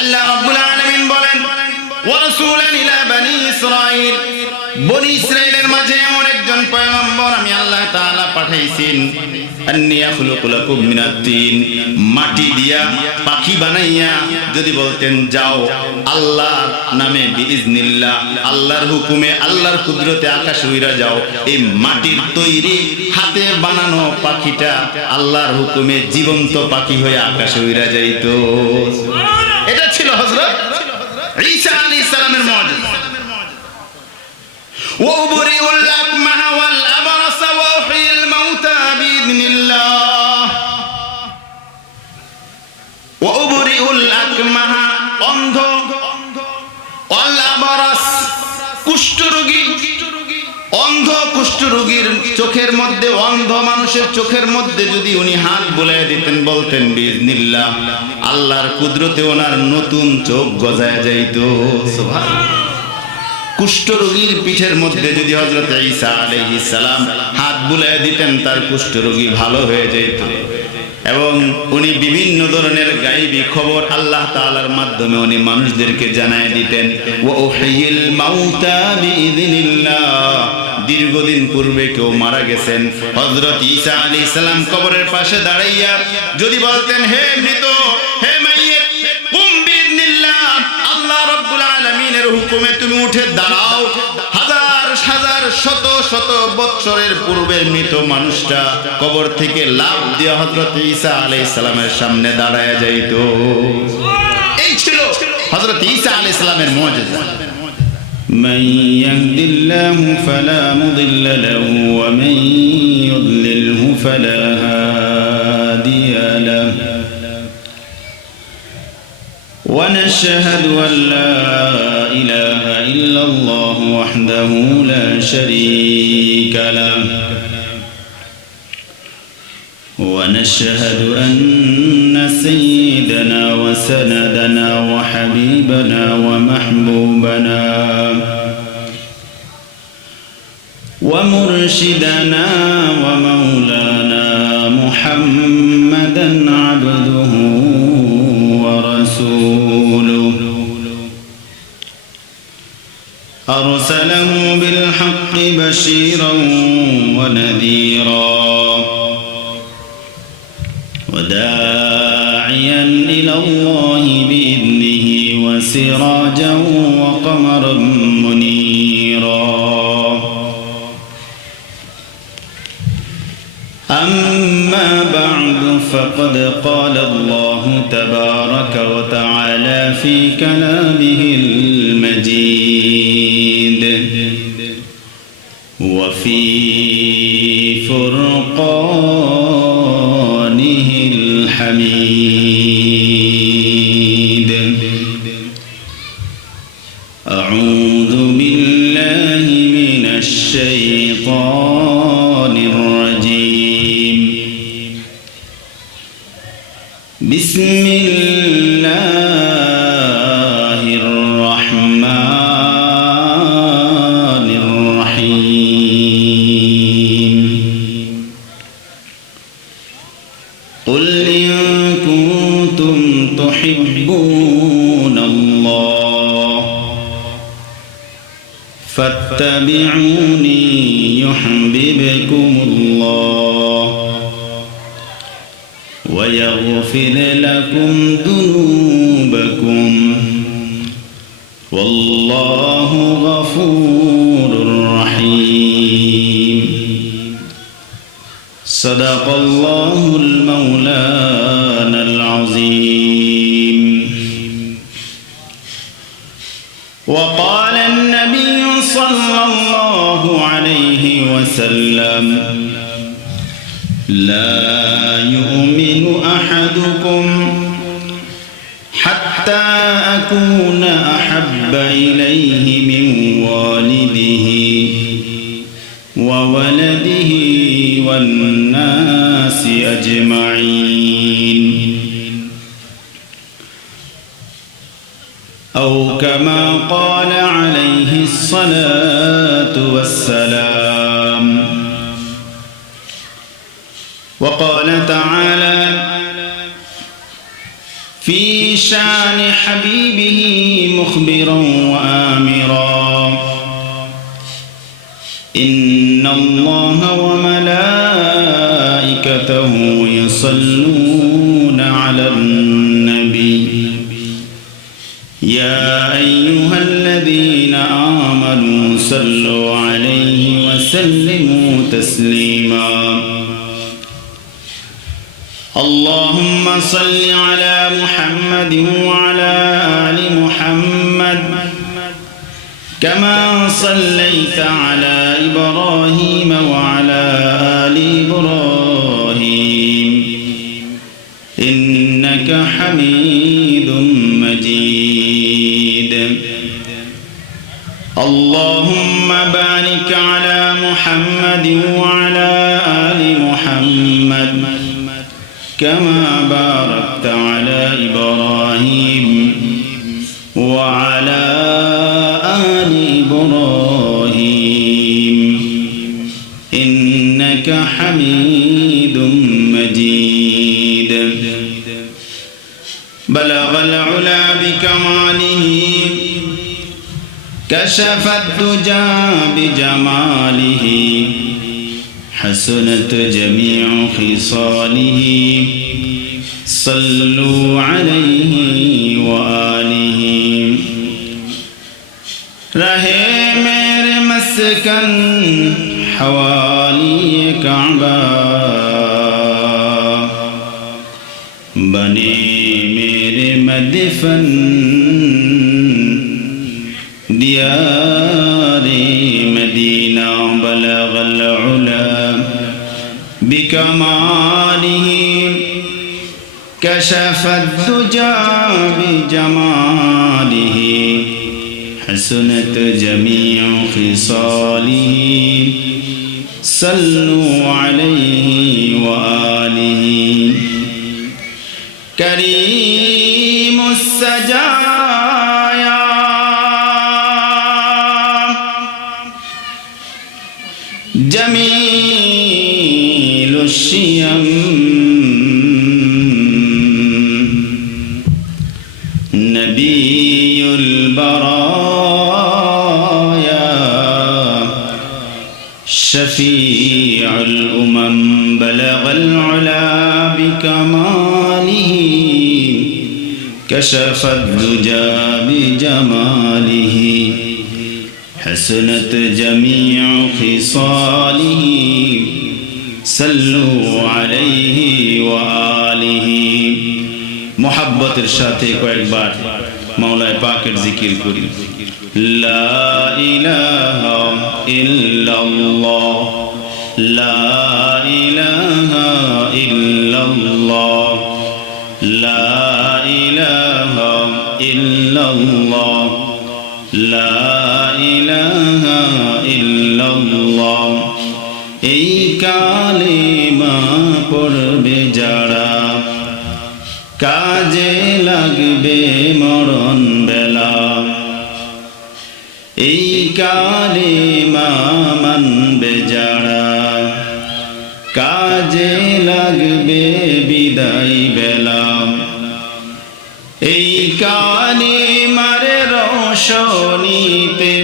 আল্লাহ রাব্বুল আলামিন বলেন ওয়া রাসূলান ইলা বনি ইসরাঈল, বনি ইসরাঈলের মাঝে এমন একজন পয়গম্বর আমি আল্লাহ তাআলা পাঠাইছেন, আন্নী আখলুকু লাকুম মিনাত তিন, মাটি দিয়া পাখি বানাইয়া যদি বলতেন যাও আল্লাহর নামে বিইজনিল্লাহ, আল্লাহর হুকুমে আল্লাহর কুদরতে আকাশে উইরা যাও, এই মাটির তৈরি হাতে বানানো পাখিটা আল্লাহর হুকুমে জীবন্ত পাখি হয়ে আকাশে উইরা যাইতো। এটা ছিল হযরত ঈসা আলাইহিস সালামের মুজিজা। وأبرئ الأكمه والأبرص وأحيي الموتى بإذن الله وأبرئ الأكمه অন্ধ والأبرص কুষ্ঠরোগী, অন্ধ কুষ্ঠরোগীর চোখের মধ্যে, অন্ধ মানুষের চোখের মধ্যে যদি উনি হাত বুলাইয়া দিতেন বলতেন বিইজনিল্লাহ, আল্লাহর কুদরতে ওনার নতুন চোখ গজায়া যাইতো। সুবহানাল্লাহ। কুষ্ঠরোগীর পিঠের মধ্যে যদি হযরত ঈসা আলাইহিস সালাম হাত বুলাইয়া দিতেন তার কুষ্ঠরোগী ভালো হয়ে যেত। এবং উনি বিভিন্ন ধরনের গায়েবী খবর আল্লাহ তাআলার মাধ্যমে উনি মানুষদেরকে জানায় দিতেন। ওয়া উহয়িল মাউতা বিইযনিল্লাহ, দীর্ঘদিন পূর্বে কেউ মারা গেছেন, হযরত ঈসা আলাইহিস সালাম কবরের পাশে দাঁড়াইয়া যদি বলতেন হে মৃত, হে মাইয়িত, কুম বিইযনিল্লাহ, আল্লাহ রাব্বুল আলামিনের হুকুমে তুমি উঠে দাঁড়াও, হাজার হাজার শত শত বৎসরের পূর্বের মৃত মানুষটা কবর থেকে লাফ দিয়ে হযরত ঈসা আলাইহিস সালামের সামনে দাঁড়ায়া যাইত। এই ছিল হযরত ঈসা আলাইহিস সালামের মুজিজা। মান ইয়াহদিল্লাহু ফালা মুদিল্লা লাহু ওয়া মান ইউদ্লিলহু ফালা হাদিয়া লাহু ونشهد أن لا إله إلا الله وحده لا شريك له ونشهد أن سيدنا وسندنا وحبيبنا ومحبوبنا ومرشدنا ومولانا محمدا عبده ورسوله أرسله بالحق بشيرا ونذيرا وداعيا إلى الله بإذنه وسراجا وقمرا منيرا. أما بعد فقد قال الله تبارك وتعالى في كلامه المجيد وفي فرقانه الحميد. أعوذ بالله من الشيطان الرجيم. بسم الله الرحمن الرحيم. قل إن كنتم تحبون الله فاتبعوني يحببكم الله ويغفر لكم ذنوبكم والله غفور رحيم. صدق الله المولانا العظيم. وقال النبي صلى الله عليه وسلم لا يؤمن أحدكم حتى أكون أحب إليه من والده وولده والناس أجمعين أو كما قال عليه الصلاة والسلام. وقال تعالى في بشان حبيبه مخبرا وآمرا إن الله وملائكته يصلون على النبي يا أيها الذين آمنوا صلوا عليه وسلموا تسليما اللهم صل على محمد وعلى آل محمد كما صليت على إبراهيم وعلى آل إبراهيم إنك حميد مجيد اللهم بارك على محمد وعلى آل محمد كما باركت على إبراهيم وعلى آل إبراهيم إنك حميد مجيد بلغ العلا بكماله كشف الدجى بجماله حسنت جميع خصاله صلوا عليه وآله رہے میرے مسکن حوالی کعبہ بنے میرے مدفن دیار مدینہ بلغ العلا بکمالہ كشف الدجى بجماله حسنت جميع خصاله صلوا عليه وآله كريم السجايا جميل الشيم نبي البرايا شفيع الأمم بلغ العلا بكماله كشف الدجى بجماله حسنت جميع خصاله صلوا عليه وآله محبت ارشاد کو ایک بار مولا پاک ذکر کری لا الہ الا اللہ لا الہ الا اللہ لا الہ الا اللہ لا الہ الا اللہ এই কালেমা পড়বে যারা কাজে লাগবে মরণ বেলা এই কালেমা মানবে যারা কাজে লাগবে বিদায় বেলা এই কালেমার রোশনীতে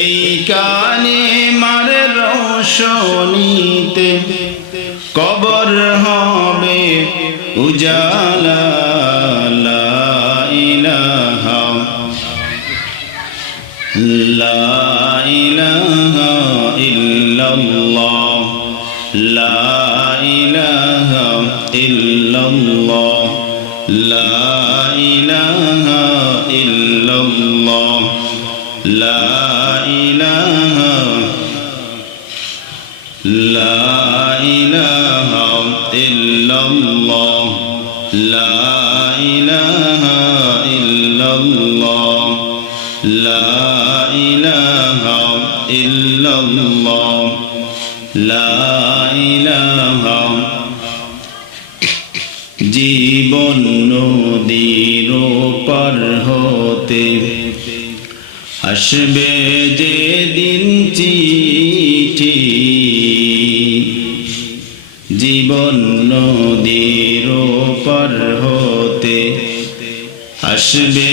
এই কালেমার রোশনীতে কবর হবে উজালা লা ইলাহা ইল্লাল্লাহ লা ইলাহা ইল্লাল্লাহ লা ইলাহা ইল্লাল্লাহ লা ইলাহা لا إله إلا الله لا إله إلا الله لا إله إلا الله لا إله জীবন নদীর পার হতে আসবে যে দিন চিঠি জীবন নদীর পার হতে আসবে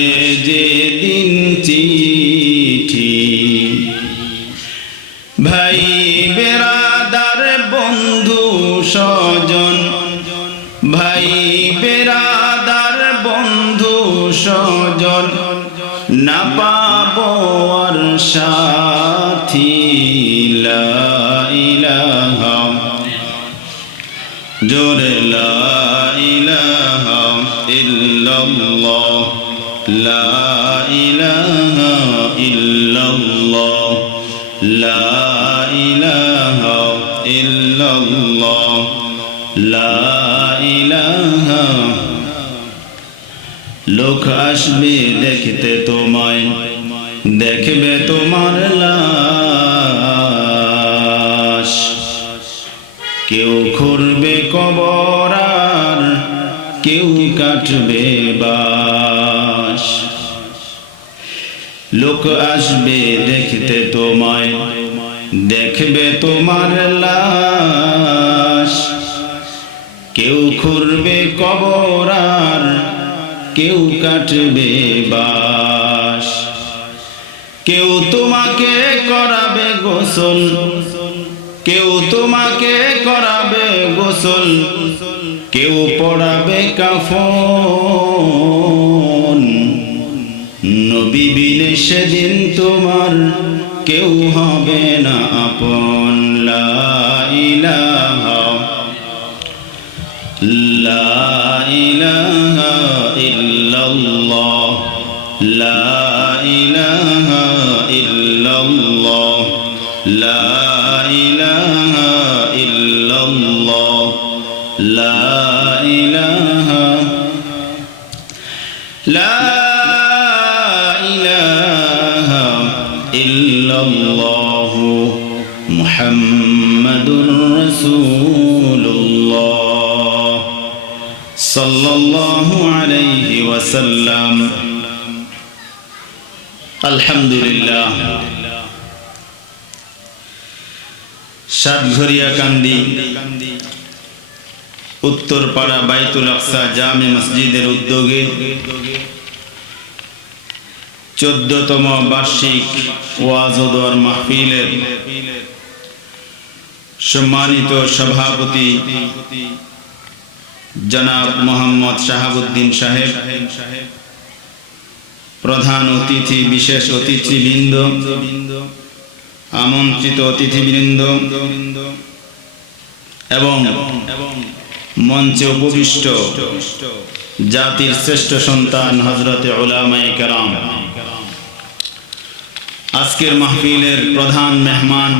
যেদিন চিঠি ভাই বেরাদার বন্ধু স্বজন, ভাই বেরাদার বন্ধু স্বজন, না পাবো আর সাথী। লা ইলাহা জোরে লা ইলাহা ইল্লাল্লাহ, লা ইলাহা ইল্লাল্লাহ, লা ইলাহা ইল্লাল্লাহ, লা ইলাহা। লোক আসবে দেখতে তোমায়, দেখবে তোমার লাশ, কেউ খুঁড়বে কবর আর কেউ কাটবে বাঁশ। লোক আসবে দেখতে তোমায়, দেখবে তোমার লাশ, কেউ খুঁড়বে কবর আর কেউ কাটবে বাঁশ। কেউ তোমাকে করাবে গোসল, কেউ তোমাকে করাবে গোসল, কেউ পড়াবে কাফন। নবী বিনে সেদিন তোমার কেউ হবে না আপন। লা ইলাহা লা ইলাহা ইল্লাল্লাহ, লা ইলাহা ইল্লাল্লাহ, লা ইলাহা ইল্লাল্লাহ, লা ইলাহা লা ইলাহা ইল্লাল্লাহ মুহাম্মাদুর রাসূলুল্লাহ সাল্লাল্লাহু আলাইহি ওয়াসাল্লাম। আলহামদুলিল্লাহ। সাতঘরিয়া কান্দি উত্তরপাড়া বাইতুল আকসা জামে মসজিদের উদ্যোগে 14তম বার্ষিক ওয়াজ ও দোয়ার মাহফিলের সম্মানিত সভাপতি জনাব মোহাম্মদ শাহাবুদ্দিন সাহেব, প্রধান অতিথি, বিশেষ অতিথিবৃন্দ, আমন্ত্রিত অতিথিবৃন্দ এবং মঞ্চে উপবিষ্ট জাতির শ্রেষ্ঠ সন্তান হযরতে উলামায়ে কেরাম, আজকের মাহফিলের প্রধান মেহমান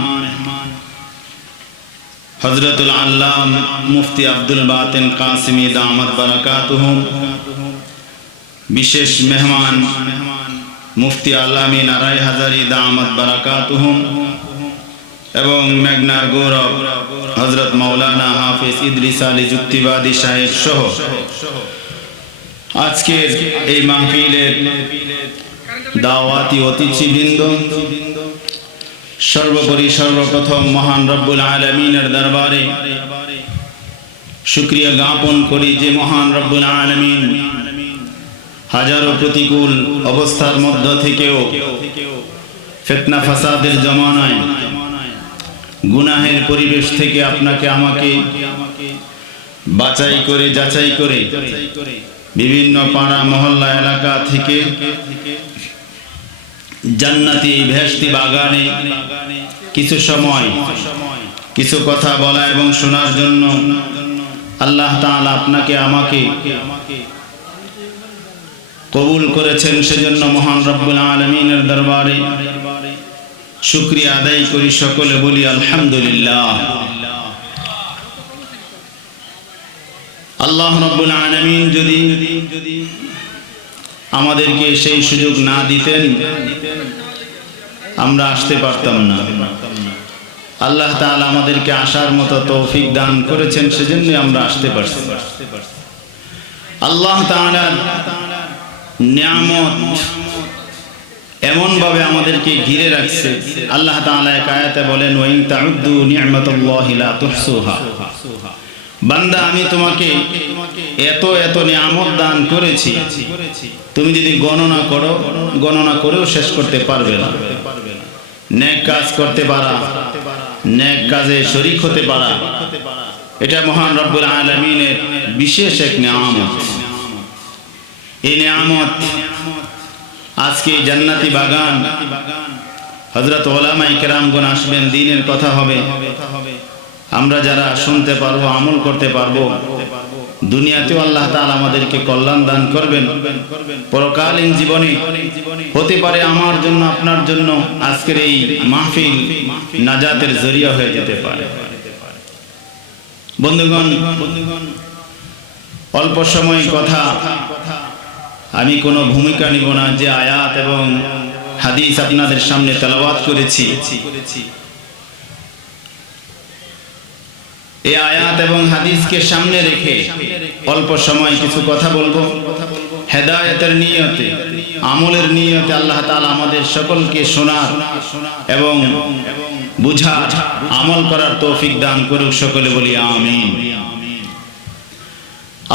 হযরতুল আল্লাম মুফতি আব্দুল বাতেন কাসিমি দামাত বারাকাতুহুম, বিশেষ মেহমান মুফতি আল্লামী নারায় হাজারি দামাত বারাকাতুহুম এবং মেঘনার গৌরব হযরত মাওলানা হাফিজ ইদ্রিস আলী যুক্তিবাদী সাহেব সহ আজকের এই মাহফিলের দাওয়াতি অতিথিবৃন্দ, সর্বোপরি সর্বপ্রথম মহান রব্বুল আলামিনের দরবারে শুকরিয়া জ্ঞাপন করি যে মহান রব্বুল আলামিন হাজারো প্রতিকূল অবস্থার মধ্য থেকেও ফিতনা ফাসাদের জমানায় গুনাহের পরিবেশ থেকে আপনাকে আমাকে বাছাই করে যাচাই করে বিভিন্ন পাড়া মহল্লা এলাকা থেকে জান্নাতি ভেস্তি বাগানে কিছু সময় কিছু কথা বলা এবং শোনার জন্য আল্লাহ তাআলা আপনাকে আমাকে কবুল করেছেন। সেজন্য মহান রব্বুল আলামিনের দরবারে শুকরিয়া আদায় করি, সকলে বলি আলহামদুলিল্লাহ। আল্লাহ রব্বুল আলামিন যদি আমাদেরকে সেই সুযোগ না দিতেন আমরা আসতে পারতাম না। আল্লাহ তাআলা আমাদেরকে আসার মতো তৌফিক দান করেছেন, সেজন্য আমরা আসতে পারছি। আল্লাহ তাআলার নিয়ামত এমন ভাবে আমাদেরকে ঘিরে রাখছে। আল্লাহ তাআলা এক আয়াতে বলেন, ওয়া ইন তাউদ্দু নি'মাতাল্লাহি লা তুহসুহা, বান্দা আমি তোমাকে এত এত নিয়ামত দান করেছি, তুমি যদি গণনা করেও শেষ করতে পারবে না। নেক কাজ করতে পারা, নেক কাজে শরীক হতে পারা, এটা মহান রব্বুল আলামিনের বিশেষ এক নিয়ামত। এই নিয়ামত আজকে জান্নাতি বাগান, হযরত উলামায়ে কেরামগণ আসবেন, দ্বীনের কথা হবে, আমরা যারা শুনতে পারবো, আমল করতে পারবো, দুনিয়াতেও আল্লাহ তাআলা আমাদেরকে কল্যাণ দান করবেন, পরকালীন জীবনে হতে পারে আমার জন্য আপনার জন্য আজকের এই মাহফিল নাজাতের জরিয়া হয়ে যেতে পারে। বন্ধুগণ, অল্প সময় কথা, আমি কোনো ভূমিকা নিব না। যে আয়াত এবং হাদিস আপনাদের সামনে তেলাওয়াত করেছি, এই আয়াত এবং হাদিসকে সামনে রেখে অল্প সময় কিছু কথা বলবো। হেদায়েতের নিয়তে, আমলের নিয়তে আল্লাহ তাআলা আমাদের সকলকে শোনার এবং বুঝার, আমল করার তৌফিক দান করুক। সকলে বলি আমিন।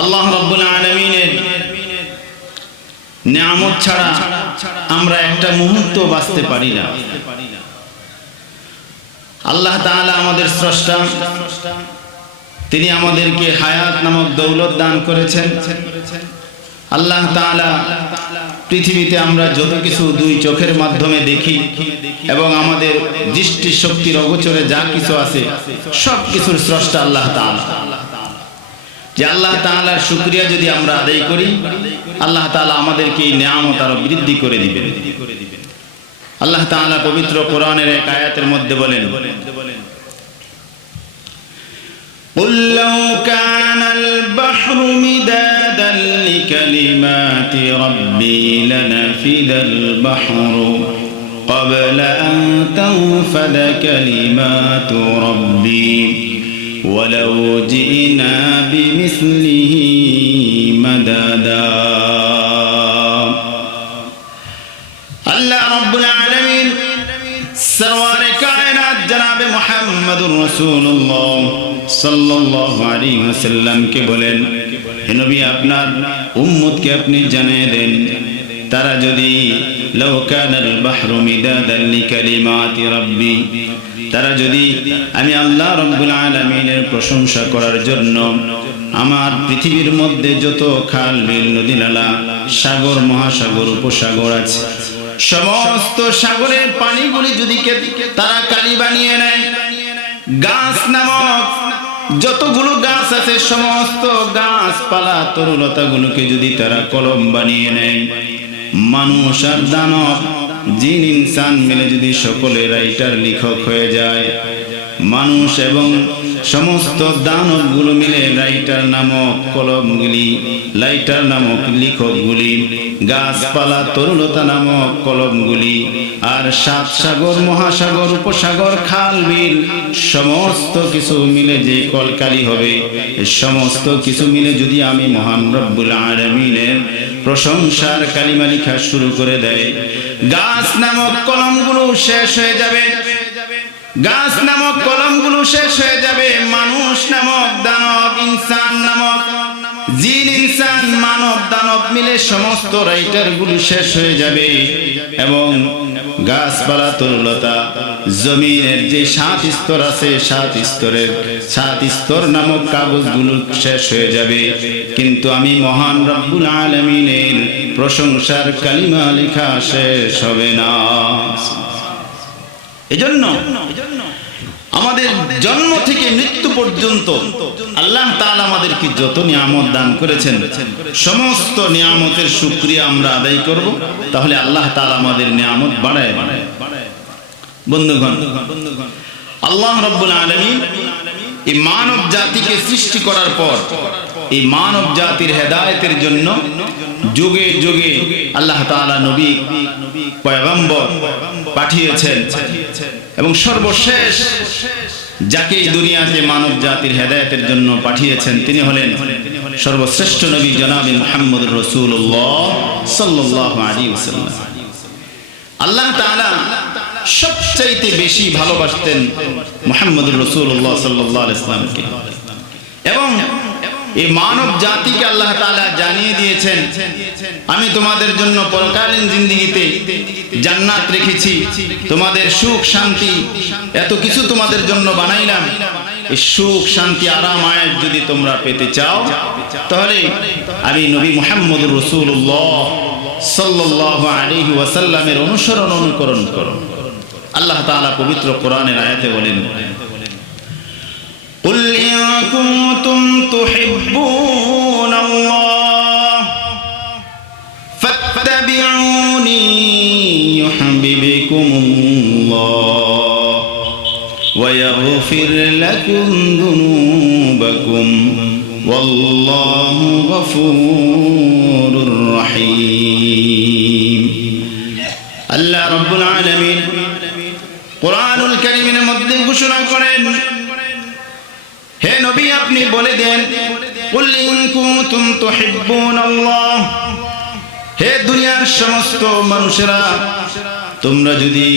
আল্লাহ রাব্বুল আলামিনের নিয়ামত ছাড়া আমরা একটা মুহূর্ত বাঁচতে পারি না। আল্লাহ তাআলা আমাদের স্রষ্টা, তিনি আমাদেরকে হায়াত নামক দৌলত দান করেছেন। আল্লাহ তাআলা পৃথিবীতে আমরা যত কিছু দুই চোখের মাধ্যমে দেখি এবং আমাদের দৃষ্টি শক্তির অগোচরে যা কিছু আছে, সব কিছুর স্রষ্টা আল্লাহ তাআলা। যে আল্লাহ তাআলার শুকরিয়া যদি আমরা আদায় করি, আল্লাহ তাআলা আমাদেরকে এই নিয়ামত আরো বৃদ্ধি করে দিবেন। আল্লাহ তাআলা পবিত্র কোরআনের এক আয়াতের মধ্যে বলেন, قُلْ لَوْ كَانَ الْبَحْرُ مِدَادًا لِكَلِمَاتِ رَبِّي لَنَفِدَ الْبَحْرُ قَبْلَ أَن تَنفَدَ كَلِمَاتُ رَبِّي وَلَوْ جِئْنَا بِمِثْلِهِ مَدَدًا। আল্লাহ রাব্বুল আলামিন সরওয়ারে কায়নাত জনাবে মুহাম্মদুর রাসূলুল্লাহ সাল্লাল্লাহু আলাইহি ওয়াসাল্লামকে বলেন, হে নবী, আপনার উম্মতকে আপনি জানিয়ে দেন, তারা যদি লাউ কানাল বাহরু মিদাদান লিকালিমাতি রাব্বি, তারা যদি আমি আল্লাহ রাব্বুল আলামিনের প্রশংসা করার জন্য আমার পৃথিবীর মধ্যে যত খাল বিল নদী নালা সাগর মহাসাগর উপসাগর আছে, সমস্ত সাগরের পানিগুলি যদি তারা কালি বানিয়ে নেয়, গাছ নামক যতগুলো গাছ আছে সমস্ত গাছপালা তরুলতাগুলোকে যদি তারা কলম বানিয়ে নেয়, মানুষ আর দানব জিন ইনসান মিলে যদি সকলে রাইটার লেখক হয়ে যায়, মানুষ এবং সমস্ত দানবগুলো মিলে রাইটার নামক কলমগুলি, লাইটার নামক লেখকগুলি, গাছপালা তরুলতা নামক কলমগুলি, আর সাত সাগর মহাসাগর উপসাগর খাল বিল সমস্ত কিছু মিলে যে কলকালি হবে, সমস্ত কিছু মিলে যদি আমি মহান রব্বুল আলামিনের প্রশংসার কালিমা লেখা শুরু করে দেয়, গাছ নামক কলমগুলো শেষ হয়ে যাবে, গাছ নামক কলমগুলো শেষ হয়ে যাবে, মানুষ নামক দানব ইনসান নামক জিন ইনসান মানব দানব মিলে সমস্ত রাইটারগুলো শেষ হয়ে যাবে, এবং গাছপালা তরুলতা জমিনের যে 7 স্তর আছে 7 স্তরের 7 স্তর নামক কাগজগুলো শেষ হয়ে যাবে, কিন্তু আমি মহান রব্বুল আলামিনের প্রশংসার কালিমা লেখা শেষ হবে না। এজন্য আমাদের জন্ম থেকে মৃত্যু পর্যন্ত আল্লাহ তাআলা আমাদেরকে যত নিয়ামত দান করেছেন, সমস্ত নিয়ামতের শুকরিয়া আমরা আদায় করব, তাহলে আল্লাহ তাআলা আমাদের নিয়ামত বাড়ায় বাড়ায়। বন্ধুগণ, আল্লাহ রাব্বুল আলামিন এই মানব জাতিকে সৃষ্টি করার পর এই মানব জাতির হেদায়েতের জন্য যুগে যুগে আল্লাহ তাআলা নবী পয়গম্বর পাঠিয়েছেন, এবং সর্বশেষ যাকে এই দুনিয়াতে মানব জাতির হেদায়েতের জন্য পাঠিয়েছেন তিনি হলেন সর্বশ্রেষ্ঠ নবী জনাবে মুহাম্মদুর রাসূলুল্লাহ সাল্লাল্লাহু আলাইহি ওয়াসাল্লাম। আল্লাহ তাআলা সবচাইতে বেশি ভালোবাসতেন মুহাম্মদুর রাসূলুল্লাহ সাল্লাল্লাহু আলাইহি ওয়াসাল্লামকে। এবং এই মানব জাতিকে আল্লাহ তাআলা জানিয়ে দিয়েছেন, আমি তোমাদের জন্য পরকালীন জিন্দেগিতে জান্নাত রেখেছি, তোমাদের সুখ শান্তি এত কিছু তোমাদের জন্য বানাইলাম। এই সুখ শান্তি আরাম আয়েশ যদি তোমরা পেতে চাও, তাহলে আমি নবী মুহাম্মদুর রাসূলুল্লাহ সাল্লাল্লাহু আলাইহি ওয়াসাল্লামের অনুকরণ করো। আল্লাহ তাআলা পবিত্র কোরআনের আয়াতে বলেন, قل إن كنتم تحبون الله فاتبعوني يحببكم الله ويغفر لكم ذنوبكم والله غفور رحيم। আল্লাহ রাব্বুল আলামিন কোরআনুল কারীমের মধ্যে ঘোষণা করেন, হে নবী আপনি বলে দেন, কুল ইন কুনতুম তুহিব্বুনাল্লাহ, হে দুনিয়ার সমস্ত মানুষেরা, তোমরা যদি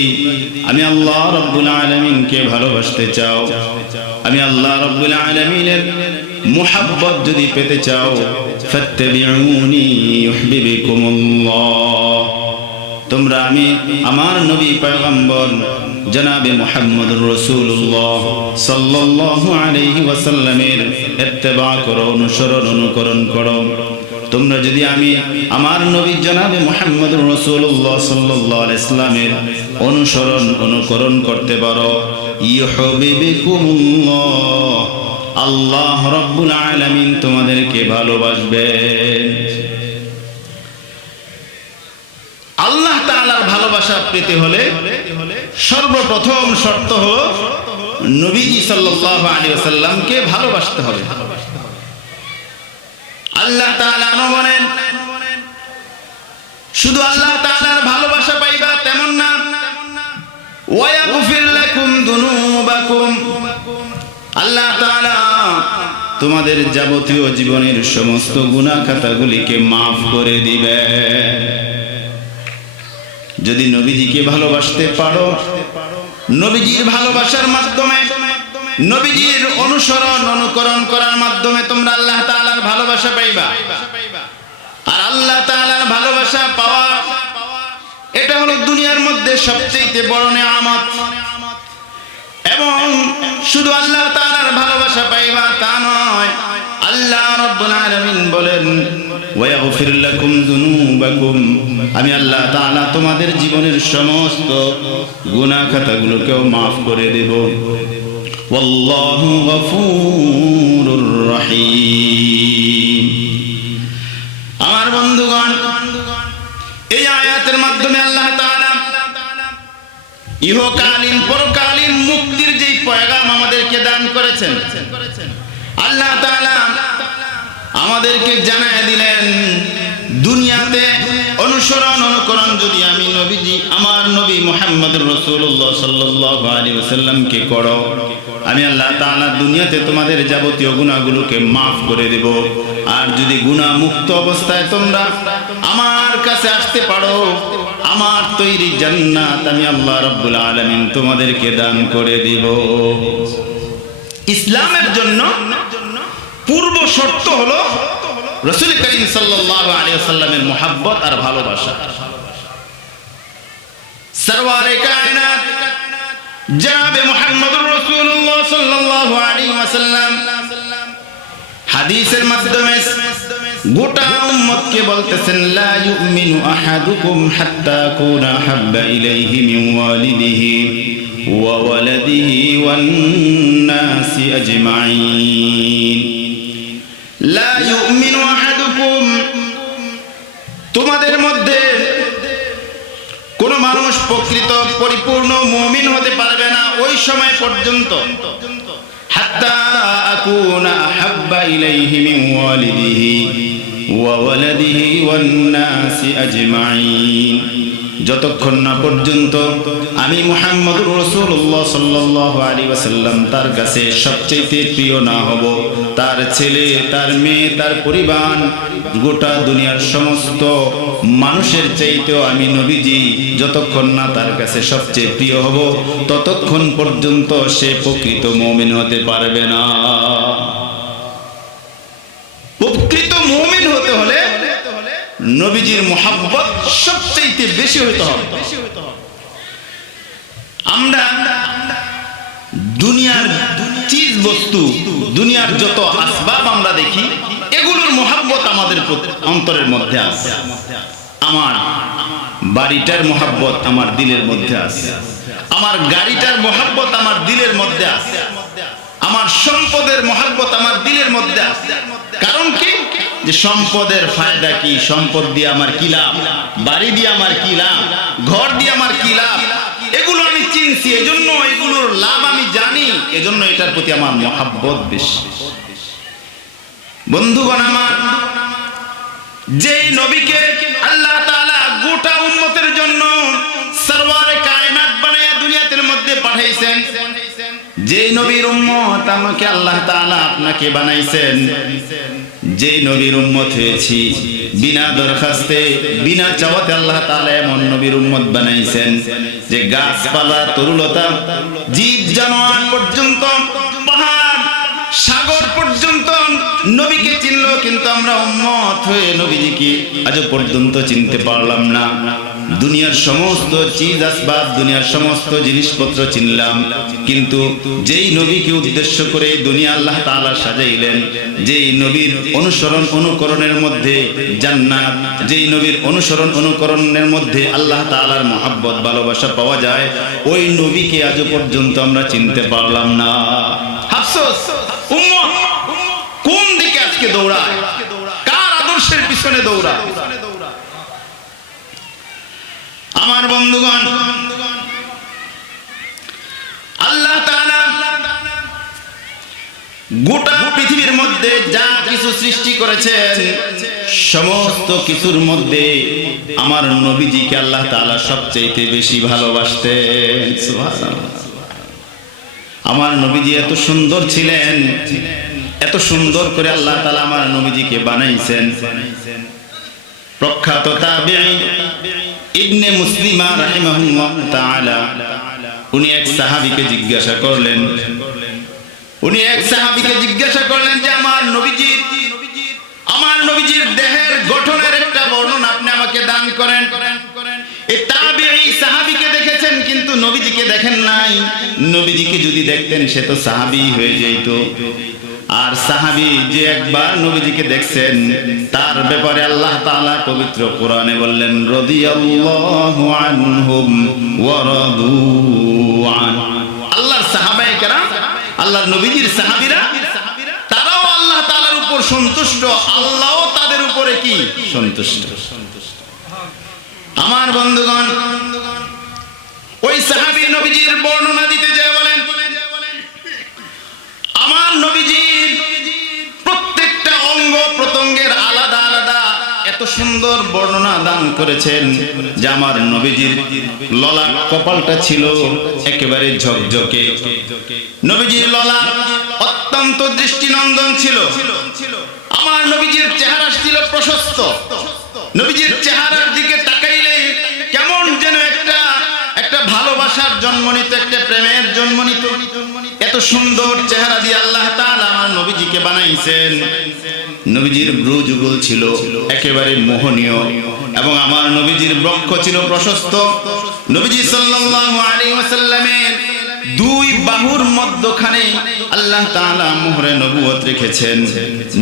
আমি আল্লাহ রাব্বুল আলামিনকে ভালোবাসতে চাও, আমি আল্লাহ রাব্বুল আলামিনের মুহাব্বত যদি পেতে চাও, ফাত্তাবিউনি ইউহিব্বুকুমুল্লাহ, তোমরা আমি আমার নবী পয়গম্বর জনাবে মুহাম্মদুর রাসূলুল্লাহ সাল্লাল্লাহু আলাইহি ওয়াসাল্লামের ইত্তেবা করো, অনুকরণ করো। তোমরা যদি আমি আমার নবী জনাবে মুহাম্মদুর রাসূলুল্লাহ সাল্লাল্লাহু আলাইহি ওয়াসাল্লামের অনুকরণ করতে পারো, ইউহিব্বুকুমুল্লাহ, আল্লাহ রাব্বুল আলামিন তোমাদেরকে ভালোবাসবেন। আল্লাহ তাআলার ভালোবাসা পেতে হলে সর্বপ্রথম শর্ত হলো নবীজি সাল্লাল্লাহু আলাইহি ওয়াসাল্লামকে ভালোবাসতে হবে। আল্লাহ তাআলা বলেন, শুধু আল্লাহ তাআলার ভালোবাসা পাইবা তেমন না, ওয়ায়াগফির লাকুম যুনুবাকুম, আল্লাহ তাআলা তোমাদের যাবতীয় জীবনের সমস্ত গুনাহ খাতাগুলিকে maaf করে দিবে। যদি নবীজিকে ভালোবাসতে পারো, নবীজির ভালোবাসার মাধ্যমে, নবীজির অনুকরণ করার মাধ্যমে তোমরা আল্লাহ তাআলার ভালোবাসা পাইবা। আর আল্লাহ তাআলার ভালোবাসা পাওয়া, এটা হলো দুনিয়ার মধ্যে সবচেয়ে বড় নিয়ামত। এবং শুধু আল্লাহ তাআলার ভালোবাসা পাইবা তা নয়, আল্লাহ রাব্বুল আলামিন বলেন, ওয়ায়াগফির লাকুম যুনুবাকুম, আমি আল্লাহ তাআলা তোমাদের জীবনের সমস্ত গুনাহ খাতাগুলোকেও maaf করে দেব। ওয়াল্লাহু গফুরুর রহিম। আমার বন্ধুগণ, এই আয়াতের মাধ্যমে আল্লাহ তাআলা ইহকালীন পরকালীন মুক্তির যেই পয়গাম আমাদেরকে দান করেছেন, আল্লাহ তাআলা আমাদেরকে জানায় দিলেন, দুনিয়াতে অনুকরণ যদি আমি নবীজি আমার নবী মুহাম্মদুর রাসূলুল্লাহ সাল্লাল্লাহু আলাইহি ওয়াসাল্লামকে করো, আমি আল্লাহ তাআলা দুনিয়াতে তোমাদের যাবতীয় গুনাহগুলোকে maaf করে দেব। আর যদি গুনাহ মুক্ত অবস্থায় তোমরা আমার কাছে আসতে পারো, আমার তৈরি জান্নাত আমি আল্লাহ রাব্বুল আলামিন তোমাদেরকে দান করে দেব। ইসলামের জন্য পূর্ব শর্ত হলো রাসূল করিম সাল্লাল্লাহু আলাইহি ওয়াসাল্লামের মুহাব্বত আর ভালোবাসা। সরওয়ারে কায়নাত জনাবে মুহাম্মদুর রাসূলুল্লাহ সাল্লাল্লাহু আলাইহি ওয়াসাল্লাম হাদিসের মাধ্যমে গোটা উম্মতকে বলতেছেন, লা ইউমিনু আহাদুকুম হাত্তা কুনা হাব্বা ইলাইহি মিন ওয়ালিদিহি ওয়া ওয়ালাদিহি ওয়ান নাসি আজমাইন। লা ইউমিনু আহাদুকুম, তোমাদের মধ্যে কোন মানুষ প্রকৃত পরিপূর্ণ মুমিন হতে পারবে না ওই সময় পর্যন্ত, হাত্তা আকুনা আহাব্বা ইলাইহি মিন ওয়ালিদিহি ওয়া ওয়ালাদিহি ওয়ান নাসি আজমাইন, যতক্ষণ না পর্যন্ত আমি মুহাম্মদুর রাসূলুল্লাহ সাল্লাল্লাহু আলাইহি ওয়াসাল্লাম তার কাছে সবচেয়ে প্রিয় না হব, তার ছেলে, তার মেয়ে, তার পরিবার, গোটা দুনিয়ার সমস্ত মানুষের চাইতেও আমি নবীজি যতক্ষণ না তার কাছে সবচেয়ে প্রিয় হব, ততক্ষণ পর্যন্ত সে প্রকৃত মুমিন হতে পারবে না। প্রকৃত মুমিন হতে হলে নবীজির মুহাব্বত সবচেয়ে বেশি হতে হবে। আমরা দুনিয়ার চিজ বস্তু, দুনিয়ার যত আসবাব আমরা দেখি, এগুলোর মুহাব্বত আমাদের অন্তরের মধ্যে আছে। আমার বাড়িটার মুহাব্বত আমার দিলের মধ্যে আছে, আমার গাড়িটার মুহাব্বত আমার দিলের মধ্যে আছে, আমার সম্পদের মুহাব্বত আমার দিলের মধ্যে আছে। কারণ কি? যে সম্পদের ফায়দা কি, সম্পদ দিয়ে আমার কি লাভ, বাড়ি দিয়ে আমার কি লাভ, ঘর দিয়ে আমার কি লাভ, এগুলো আমি চিনছি, এজন্য এগুলোর লাভ আমি জানি, এজন্য এটার প্রতি আমার মুহাব্বত বেশি। বন্ধুগণ আমার, যেই নবীকে আল্লাহ তাআলা গোটা উম্মতের জন্য সরওয়ারে কায়নাত বানায়া দুনিয়াতে মধ্যে পাঠাইছেন, যেই নবীর উম্মত আমাকে আল্লাহ তাআলা আপনাকে বানাইছেন, যেই নবীর উম্মত হয়েছি, বিনা দরখাস্তে বিনা চাওয়াতে আল্লাহ তাআলা এমন নবীর উম্মত বানাইছেন যে গাছপালা তরুলতা জীব জানোয়ার পর্যন্ত, পাহাড় সাগর পর্যন্ত নবীকে চিনল, কিন্তু আমরা উম্মত হয়ে নবীজিকে আজ পর্যন্ত চিনতে পারলাম না। দুনিয়ার সমস্ত চিজ আসবাব, দুনিয়ার সমস্ত জিনিসপত্র চিনলাম, কিন্তু যেই নবীকে উদ্দেশ্য করে দুনিয়া আল্লাহ তাআলা সাজাইলেন, যেই নবীর অনুসরণ অনুকরণের মধ্যে জান্নাত, যেই নবীর অনুসরণ অনুকরণের মধ্যে আল্লাহ তাআলার মহব্বত ভালোবাসা পাওয়া যায়, ওই নবীকে আজ পর্যন্ত আমরা চিনতে পারলাম না। আফসোস, উম্মত কোন দিকে আজকে দৌড়ায়, কার আদর্শের পিছনে দৌড়ায়? আমার বন্ধুগণ, আল্লাহ তাআলা গোটা পৃথিবীর মধ্যে যা কিছু সৃষ্টি করেছেন, সমস্ত কিছুর মধ্যে আমার নবীজিকে আল্লাহ তাআলা সবচেয়ে বেশি ভালোবাসতেন। সুবহানাল্লাহ। আমার নবীজি এত সুন্দর ছিলেন, এত সুন্দর করে আল্লাহ তাআলা আমার নবীজিকে বানাইছেন। প্রখ্যাত তাবেঈ ইবনে মুসলিমা রাহিমাহুল্লাহ তাআলা, উনি এক সাহাবীকে জিজ্ঞাসা করলেন, যে আমার নবীজির দেহের গঠনের একটা বর্ণনা আপনি আমাকে দান করেন। এই তাবেঈ সাহাবীকে দেখেছেন কিন্তু নবীজিকে দেখেন নাই। নবীজিকে যদি দেখতেন সে তো সাহাবী হয়ে যেত। আর সাহাবী যে একবার নবীজিকে দেখছেন, তার ব্যাপারে আল্লাহ তাআলা পবিত্র কোরআনে বললেন, রাদিয়াল্লাহু আনহুম ওয়া রাদু আন। আল্লাহর সাহাবায়ে কেরাম, আল্লাহর নবীজির সাহাবীরা, তারাও আল্লাহ তাআলার উপর সন্তুষ্ট, আল্লাহও তাদের উপরে কি সন্তুষ্ট। আমার বন্ধুগণ, ওই সাহাবী নবীজির বর্ণনা দিতে যায় বলেন, আমার নবীজির প্রত্যেকটা অঙ্গ প্রত্যঙ্গের আলাদা আলাদা এত সুন্দর বর্ণনা দান করেছেন যে আমার নবীজির ললাট কপালটা ছিল একেবারে ঝকঝকে, নবীজির ললাট অত্যন্ত দৃষ্টিনন্দন ছিল, আমার নবীজির চেহারা ছিল প্রশস্ত, নবীজির চেহারার দিকে তাকাইলে কেমন যেন একটা ভালোবাসার জন্ম নিত, একটা প্রেমের জন্ম নিত। এত সুন্দর চেহারা দিয়ে আল্লাহ তাআলা আমার নবীজিকে বানাইছেন। নবীজির ভ্রু যুগল ছিল একেবারে মোহনীয়, এবং আমার নবীজির বক্ষ ছিল প্রশস্ত। নবীজি সাল্লাল্লাহু আলাইহি ওয়াসাল্লামের দুই বাহুর মধ্যখানে আল্লাহ তাআলা মোহরে নবুয়ত রেখেছেন।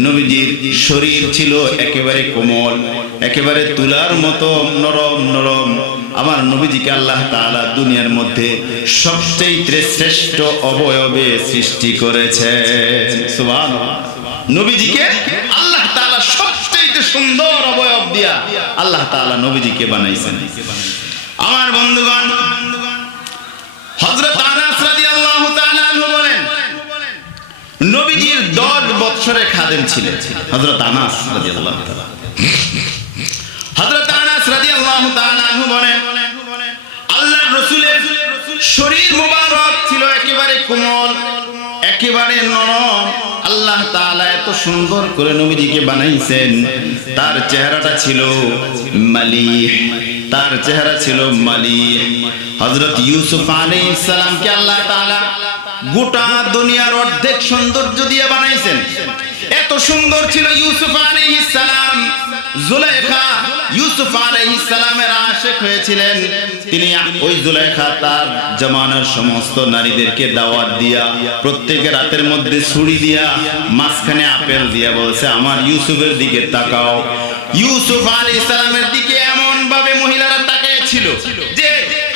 নবীজির শরীর ছিল একেবারে কোমল, একেবারে তুলার মতো নরম নরম। আমার নবীজিকে আল্লাহ তাআলা দুনিয়ার মধ্যে সবচেয়ে শ্রেষ্ঠ অবয়বে সৃষ্টি করেছেন। সুবহানাল্লাহ। নবীজিকে আল্লাহ তাআলা সবচেয়ে সুন্দর অবয়ব দিয়া আল্লাহ তাআলা নবীজিকে বানাইছেন। আমার বন্ধুগণ, হযরত আনাস রাদিয়াল্লাহু তাআলা আনহু বলেন, নবীজির 10 বছরের খাদেম ছিলেন হযরত আনাস রাদিয়াল্লাহু তাআলা। হযরত আনাস রাদিয়াল্লাহু তাআলা আনহু বলেন, আল্লাহর রাসূলের শরীর মুবারক ছিল একেবারে কোমল, একেবারে নরম। আল্লাহ তাআলা এত সুন্দর করে নবীজিকে বানাইছেন। তার চেহারাটা ছিল মালিহ, তার চেহারা ছিল মালিহ। হযরত ইউসুফ আলাইহিস সালামকে আল্লাহ তাআলা গোটা দুনিয়ার অর্ধেক সৌন্দর্য দিয়ে বানাইছেন। এত সুন্দর ছিল ইউসুফ আলাইহিস সালাম। জুলাইখা ইউসুফ আলাইহিস সালামের আশিক হয়েছিলেন। তিনি ওই জুলাইখা তার জামানার সমস্ত নারীদেরকে দাওয়াত দিয়া প্রত্যেকের রাতের মধ্যে ছুরি দিয়া মাঝখানে আপেল দিয়া বলছে, আমার ইউসুফের দিকে তাকাও। ইউসুফ আলাইহিস সালামের দিকে এমন ভাবে মহিলারা তাকিয়েছিল যে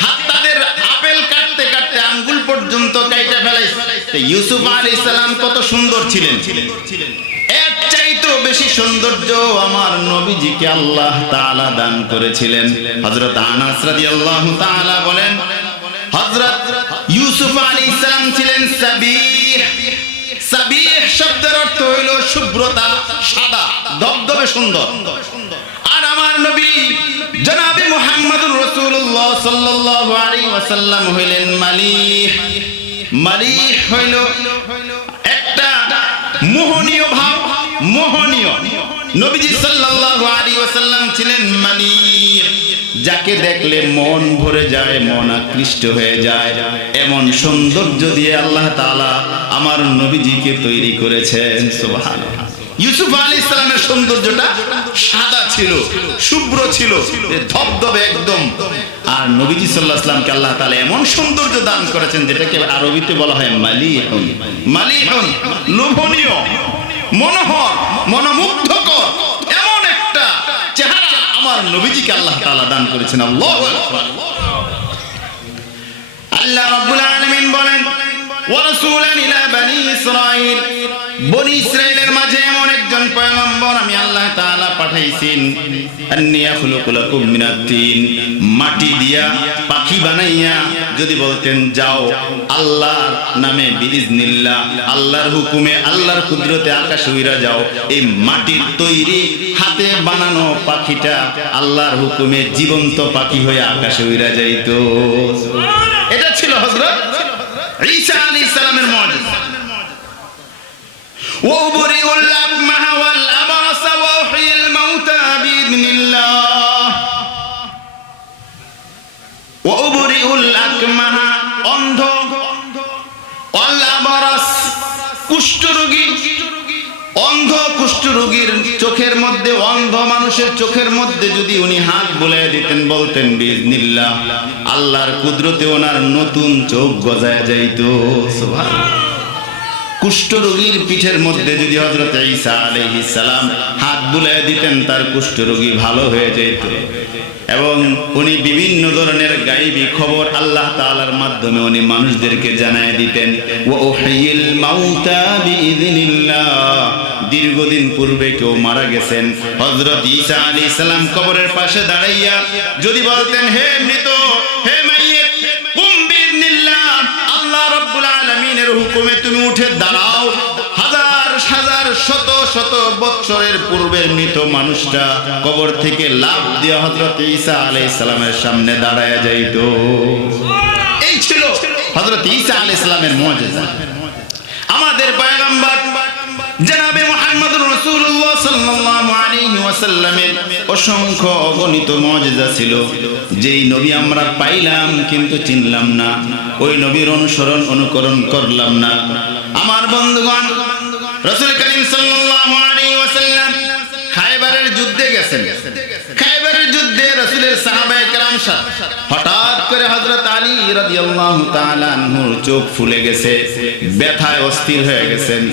হাত তাদের আপেল কাটতে কাটতে আঙ্গুল পর্যন্ত কাইটা ফেলাইছে। ইউসুফ আলাইহিস সালাম কত সুন্দর ছিলেন। এর চাইতেও বেশি সৌন্দর্য আমার নবীজিকে আল্লাহ তাআলা দান করেছিলেন। হযরত আনাস রাদিয়াল্লাহু তাআলা বলেন, হযরত ইউসুফ আলাইহিস সালাম ছিলেন সাবিহ। সাবিহ শব্দের অর্থ হলো শুভ্রতা, সাদা, ধবধবে সুন্দর। আর আমার নবী জনাবে মুহাম্মদুর রাসূলুল্লাহ সাল্লাল্লাহু আলাইহি ওয়াসাল্লাম হইলেন মালিহ। মালিহ হইল একটা মোহনীয় ভাব, মোহনীয়। নবীজি সাল্লাল্লাহু আলাইহি ওয়াসাল্লাম ছিলেন মালিহ, যাকে দেখলে মন ভরে যায়, মন আকৃষ্ট হয়ে যায়। এমন সৌন্দর্য দিয়ে আল্লাহ তাআলা আমার নবীজিকে তৈরি করেছেন। সুবহানাল্লাহ। ইউসুফ আলাইহিস সালামের সৌন্দর্যটা সাদা ছিল, শুভ্র ছিল, ধবধবে একদম। আর নবীজি সাল্লাল্লাহু আলাইহি ওয়াসাল্লামকে আল্লাহ তাআলা এমন সৌন্দর্য দান করেছেন যেটাকে আরবিতে বলা হয় মালিহুন। মালিহুন লোভনীয়, মনোহর, মনোমুগ্ধকর এমন একটা চেহারা আমার নবীজিকে আল্লাহ তাআলা দান করেছেন। আল্লাহু আকবার। আল্লাহ রাব্বুল আলামিন বলেন, ওয়া রাসূলান ইলা বনি ইসরাঈল, বনি ইসরাইলের মাঝে এমন একজন পয়গম্বর আমি আল্লাহ তাআলা পাঠাইছেন। আন্নী আখলুকু লাকুম মিনাত তিন, মাটি দিয়া পাখি বানাইয়া যদি বলতেন যাও আল্লাহর নামে বিইজনিল্লাহ, আল্লাহর হুকুমে, আল্লাহর কুদরতে আকাশে উইরা যাও, এই মাটির তৈরি হাতে বানানো পাখিটা আল্লাহর হুকুমে জীবন্ত পাখি হয়ে আকাশে উইরা যাইতো। এটা ছিল হযরত ঈসা আলাইহিস সালামের মুজিজা। وأبرئ الأكمه والأبرص وأحيي الموتى بإذن الله وأبرئ الأكمه অন্ধ والأبرص কুষ্ঠরোগী। অন্ধ কুষ্ঠরোগীর চোখের মধ্যে, অন্ধ মানুষের চোখের মধ্যে যদি উনি হাত বুলাইয়া দিতেন, বলতেন বিইজনিল্লাহ, আল্লাহর কুদরতে ওনার নতুন চোখ গজায়া যাইতো। সুবহানাল্লাহ। কুষ্ঠরোগীর পিঠের মধ্যে যদি হযরত ঈসা আলাইহিস সালাম হাত বুলাইয়া দিতেন, তার কুষ্ঠরোগী ভালো হয়ে যেত। এবং উনি বিভিন্ন ধরনের গায়েবী খবর আল্লাহ তাআলার মাধ্যমে উনি মানুষদেরকে জানায় দিতেন। ওয়া উহয়িল মাউতা বিইযনিল্লাহ, দীর্ঘদিন পূর্বে কেউ মারা গেছেন, হযরত ঈসা আলাইহিস সালাম কবরের পাশে দাঁড়াইয়া যদি বলতেন, হে মৃত, হে মাইয়িত, কুম বিইযনিল্লাহ, আল্লাহ রাব্বুল আলামিনের হুকুমে তুমি উঠে দাঁড়াও, হাজার হাজার শত শত বৎসরের পূর্বের মৃত মানুষটা কবর থেকে লাফ দিয়ে হযরত ঈসা আলাইহিস সালামের সামনে দাঁড়ায়া যাইতো। এই ছিল হযরত ঈসা আলাইহিস সালামের মুজিজা। আমাদের পয়গম্বর জনাবে মুহাম্মদুর রাসূলুল্লাহ সাল্লাল্লাহু আলাইহি ওয়াসাল্লামের অসংখ্য অগণিত মুজিজা ছিল, যেই নবী আমরা পাইলাম কিন্তু চিনলাম না, ওই নবীর অনুসরণ অনুকরণ করলাম না। আমার বন্ধুগণ, রাসূল করিম সাল্লাল্লাহু আলাইহি ওয়াসাল্লাম খায়বারের যুদ্ধে গেছেন। খায়বারের যুদ্ধে রাসূলের সাহাবায়ে কেরাম হঠাৎ করে হযরত আলী রাদিয়াল্লাহু তাআলা আনহুর চোখ ফুলে গেছে, ব্যথায় অস্থির হয়ে গেছেন।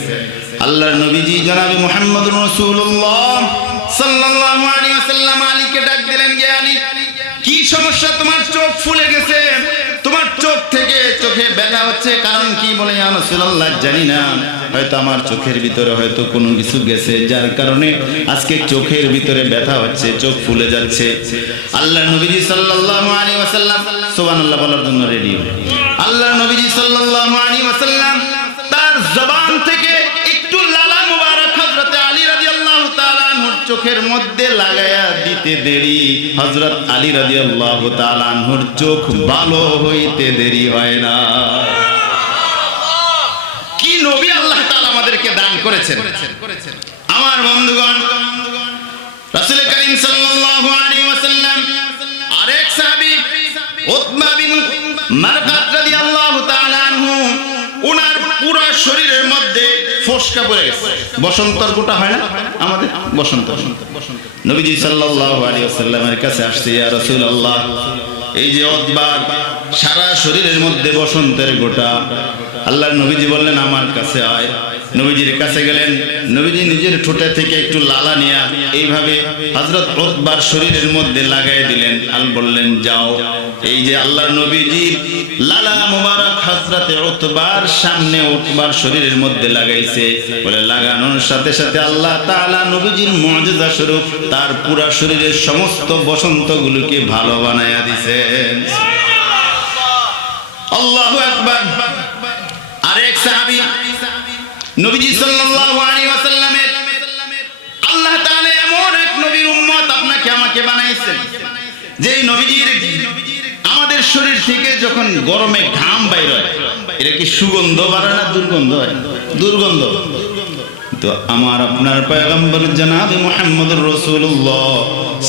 আল্লাহর নবীজি জনাবে মুহাম্মদুর রাসূলুল্লাহ সাল্লাল্লাহু আলাইহি ওয়াসাল্লাম আলীকে ডাক দিলেন, গে আলী, কি সমস্যা, তোমার চোখ ফুলে গেছে, তোমার চোখ থেকে চোখে ব্যথা হচ্ছে, কারণ কি? বলে, ইয়া রাসূলুল্লাহ, জানি না, হয়তো আমার চোখের ভিতরে হয়তো কোনো কিছু গেছে, যার কারণে আজকে চোখের ভিতরে ব্যথা হচ্ছে, চোখ ফুলে যাচ্ছে। আল্লাহর নবীজি সাল্লাল্লাহু আলাইহি ওয়াসাল্লাম, সুবহানাল্লাহ বলার জন্য রেডি। আল্লাহর নবীজি সাল্লাল্লাহু আলাইহি ওয়াসাল্লাম তার জবান থেকে একটু লালা মুবারক হযরত আলী রাদিয়াল্লাহু তাআলা আনহুর চোখের মধ্যে লাগায়া দিতে দেরি হযরত আলী রাদিয়াল্লাহু তাআলা আনহুর চোখ ভালো হইতে দেরি হয় না। কি নবী আল্লাহ তাআলা আমাদেরকে দান করেছেন। আমার বন্ধুগণ, রাসূল করিম সাল্লাল্লাহু আলাইহি ওয়াসাল্লাম আরেক সাহাবী উতবা বিন মারকাত রাদিয়াল্লাহু তাআলা আনহু, উনার ফোসকা পড়ে গেছে, বসন্তর গোটা হয় না আমাদের, বসন্ত। নবীজি সাল্লাল্লাহু আলাইহি ওয়াসাল্লামের কাছে আসছে, ইয়া রাসূলুল্লাহ, এই যে উতবার সারা শরীরের মধ্যে বসন্তের গোটা। আল্লাহর নবীজি বললেন আমার কাছে আয়। নবীজির কাছে গেলেন, নবীজি নিজের ঠোঁটে থেকে একটু লালা নিয়ে এইভাবে হযরত উতবার শরীরের মধ্যে লাগাই দিলেন। আর বললেন যাও। এই যে আল্লাহর নবীজির লালা মুবারক হযরত উতবার সামনে উতবার শরীরের মধ্যে লাগাইছে, বলে লাগানোর সাথে সাথে আল্লাহ তাআলা নবীজির মুজিজা স্বরূপ তার পুরো শরীরের সমস্ত বসন্তগুলোকে ভালো বানায়া দিয়েছেন। আল্লাহু আকবার। আরেক সাহাবী নবীজি সাল্লাল্লাহু আলাইহি ওয়াসাল্লামের, আল্লাহ তাআলা এমন এক নবীর উম্মত আপনাকে আমাকে বানাইছেন, যেই নবীজির আমাদের শরীর থেকে যখন গরমে ঘাম বাইর হয়, এটা কি সুগন্ধ বাড়ে না দুর্গন্ধ হয়? দুর্গন্ধ। তো আমার আপনার পয়গম্বর জনাব মুহাম্মদুর রাসূলুল্লাহ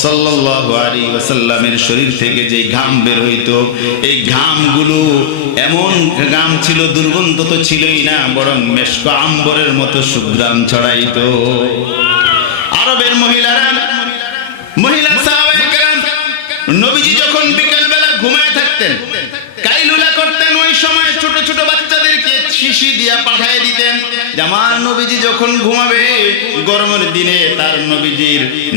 সাল্লাল্লাহু আলাইহি ওয়াসাল্লামের শরীর থেকে যে ঘাম বের হইতো, এই ঘামগুলো এমন ঘাম ছিল, দুর্গন্ধ তো ছিলই না, বরং মেশক আম্বরের মতো সুঘ্রাণ ছড়াইতো। আরবের মহিলা সাহাবায়ে কেরাম নবীজি যখন বিকেল বেলা ঘুমায় থাকতেন, কাইলুলা করতেন, ওই সময় ছোট ছোট বাচ্চাদেরকে শিশি দিয়া পাঠিয়ে দিতেন যে আমার নবীজি যখন ঘুমাবে গরমের দিনে তার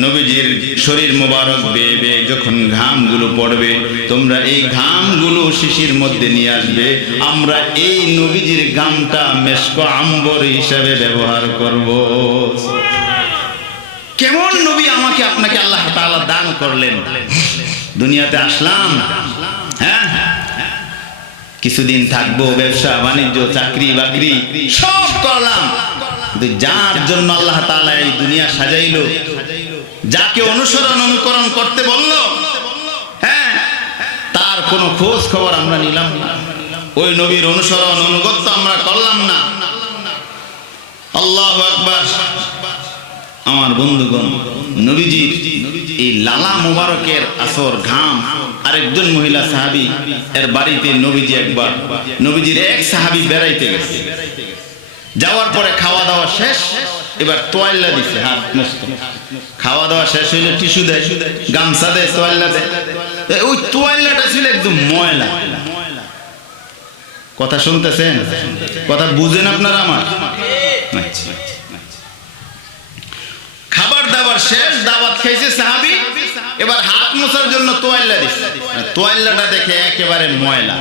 নবীজির শরীর মোবারক বেয়ে বেয়ে যখন ঘামগুলো পড়বে, তোমরা এই ঘামগুলো শিশির মধ্যে নিয়ে আসবে, আমরা এই নবীজির ঘামটা মেশক আম্বর হিসাবে ব্যবহার করব। কেমন নবী আমাকে আপনাকে আল্লাহ তাআলা দান করলেন। দুনিয়াতে আসলাম, হ্যাঁ কিছুদিন থাকবো, ব্যবসা বাণিজ্য চাকরি বাকরি সব করলাম, কিন্তু যার জন্য আল্লাহ তাআলা এই দুনিয়া সাজাইলো, যাকে অনুকরণ করতে বললো, হ্যাঁ তার কোনো খোঁজ খবর আমরা নিলাম না, ওই নবীর অনুগত্য আমরা করলাম না। আল্লাহু আকবার। আমার বন্ধুগণ, নবীজি এই লালা মুবারকের আসর ঘাম, আরেকজন মহিলা সাহাবী এর বাড়িতে নবীজি একবার, নবীজির এক সাহাবী বেড়াইতে গেছে, যাওয়ার পরে খাওয়া দাওয়া শেষ, এবার তোয়াল্লা দিছে, হাত মুছতে, খাওয়া দাওয়া শেষ হইলে টিস্যু দেয়, গামছা দেয়, তোয়াল্লা দেয়, ওই তোয়াল্লাটা ছিল একদম ময়লা। কথা শুনতেছেন? কথা বুঝেন আপনারা আমার? আচ্ছা, খাবার দাবার শেষ, দাওয়াত খাইছে সাহাবী, এবার হাত মোছার জন্য তোয়াল্লা দিছে, তোয়াল্লাটা দেখে একেবারে ময়লা।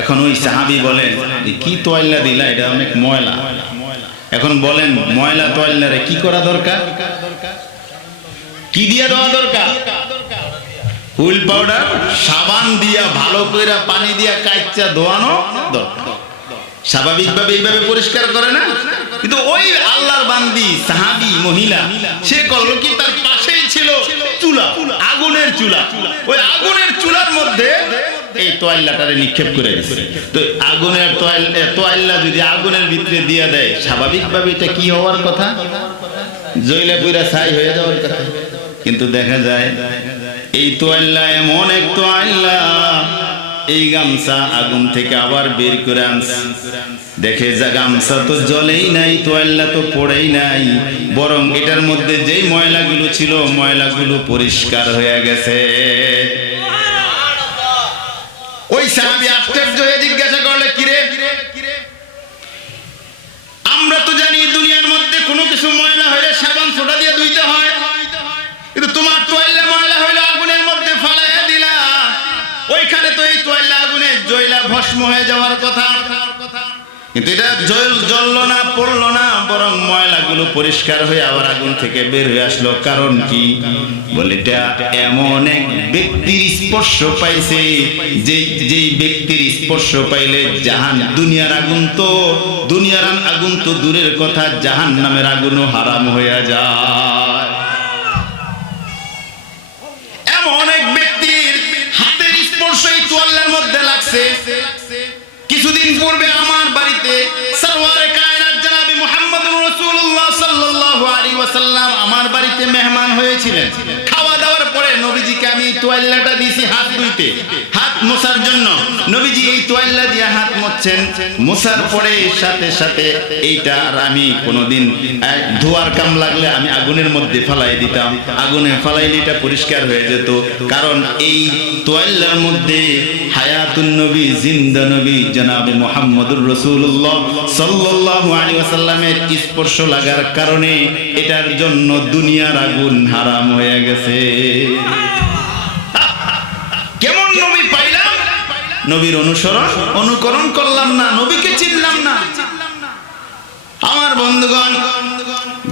এখন ওই সাহাবী বলেন, কি তোয়াল্লা দিলা, এটা অনেক ময়লা। এখন বলেন ময়লা তোয়াল্লারে কি করা দরকার, কি দিয়া দেওয়া দরকার? হুইল পাউডার, সাবান দিয়া ভালো করে পানি দিয়া কাইচা ধোয়ানো দরকার। স্বাভাবিকভাবে এইভাবে পরিষ্কার করে না, কিন্তু ওই আল্লাহর বান্দি সাহাবী মহিলা, সে করলো কি, তার পাশেই ছিল চুলা, আগুনের চুলা, ওই আগুনের চুলার মধ্যে এই তোয়াল্লাটারে নিক্ষেপ করে দিয়েছে। তো আগুনের তোয়াল্লা যদি আগুনের ভিতরে দিয়া দেয়, স্বাভাবিকভাবে এটা কি হওয়ার কথা? জ্বলে পুরা ছাই হয়ে যাওয়ার কথা। কিন্তু দেখা যায় এই তোয়াল্লা এমন এক তোয়াল্লা, এই গামছা আগুন থেকে আবার বের করে আনছে, দেখে যা গামছা তো জ্বলেই নাই, তোয়াল্লা তো পড়েই নাই, বরং এটার মধ্যে যেই ময়লাগুলো ছিল ময়লাগুলো পরিষ্কার হয়ে গেছে। ওই সাহাবী আশ্চর্য হয়ে জিজ্ঞাসা করলে, কিরে, আমরা তো জানি দুনিয়ার মধ্যে কোনো কিছু ময়লা হলে সাবান সোডা দিয়ে ধুইতে হয়, কিন্তু তোমার তোয়াল্লা ময়লা হইলো আগুনের মধ্যে ফালাইয়া দিলা, ওইখানে তো এই তোয়াল্লা আগুনে জ্বলা ভস্ম হয়ে যাওয়ার কথা, কিন্তু এটা জ্বললো না, পড়লো না, বরং ময়লাগুলো পরিষ্কার হয়ে আবার আগুন থেকে বের হয়ে আসলো। কারণ কি? বলে এটা এমন এক ব্যক্তির স্পর্শ পাইছে, যেই ব্যক্তির স্পর্শ পাইলে দুনিয়ার আগুন তো দূরের কথা, জাহান্নামের আগুনও হারাম হয়ে যায়। এমন এক ব্যক্তির হাতের স্পর্শ এই তোয়াল্লার মধ্যে লাগছে। কিছুদিন পূর্বে আমার বাড়িতে সরওয়ারে কায়নাত জনাবে মুহাম্মদুর রাসূলুল্লাহ সাল্লাল্লাহু আলাইহি ওয়াসাল্লাম আমার বাড়িতে মেহমান হয়েছিলেন। খাওয়া দাওয়ার পরে নবীজিকে আমি তোয়াল্লাটা দিয়েছি হাত ধুইতে, হাত মোছার জন্য। নবীজি এই তোয়াল্লা দিয়ে হাত মুছছেন, মোছার পরে সাথে সাথে এইটা আর আমি কোনোদিন ধোয়ার কাম লাগলে আমি আগুনের মধ্যে ফালাই দিতাম, আগুনে ফালাইলে এটা পরিষ্কার হয়ে যেত। কারণ এই তোয়াল্লার মধ্যে হায়াতুন নবী, জিন্দা নবী জনাবে মুহাম্মদুর রাসূলুল্লাহ সাল্লাল্লাহু আলাইহি ওয়াসাল্লামের স্পর্শ লাগার কারণে এটার জন্য দুনিয়ার আগুন হারাম হয়ে গেছে। কেমন নবী পাইলাম, নবীর অনুকরণ করলাম না, নবীকে চিনলাম না। আমার বন্ধুগণ,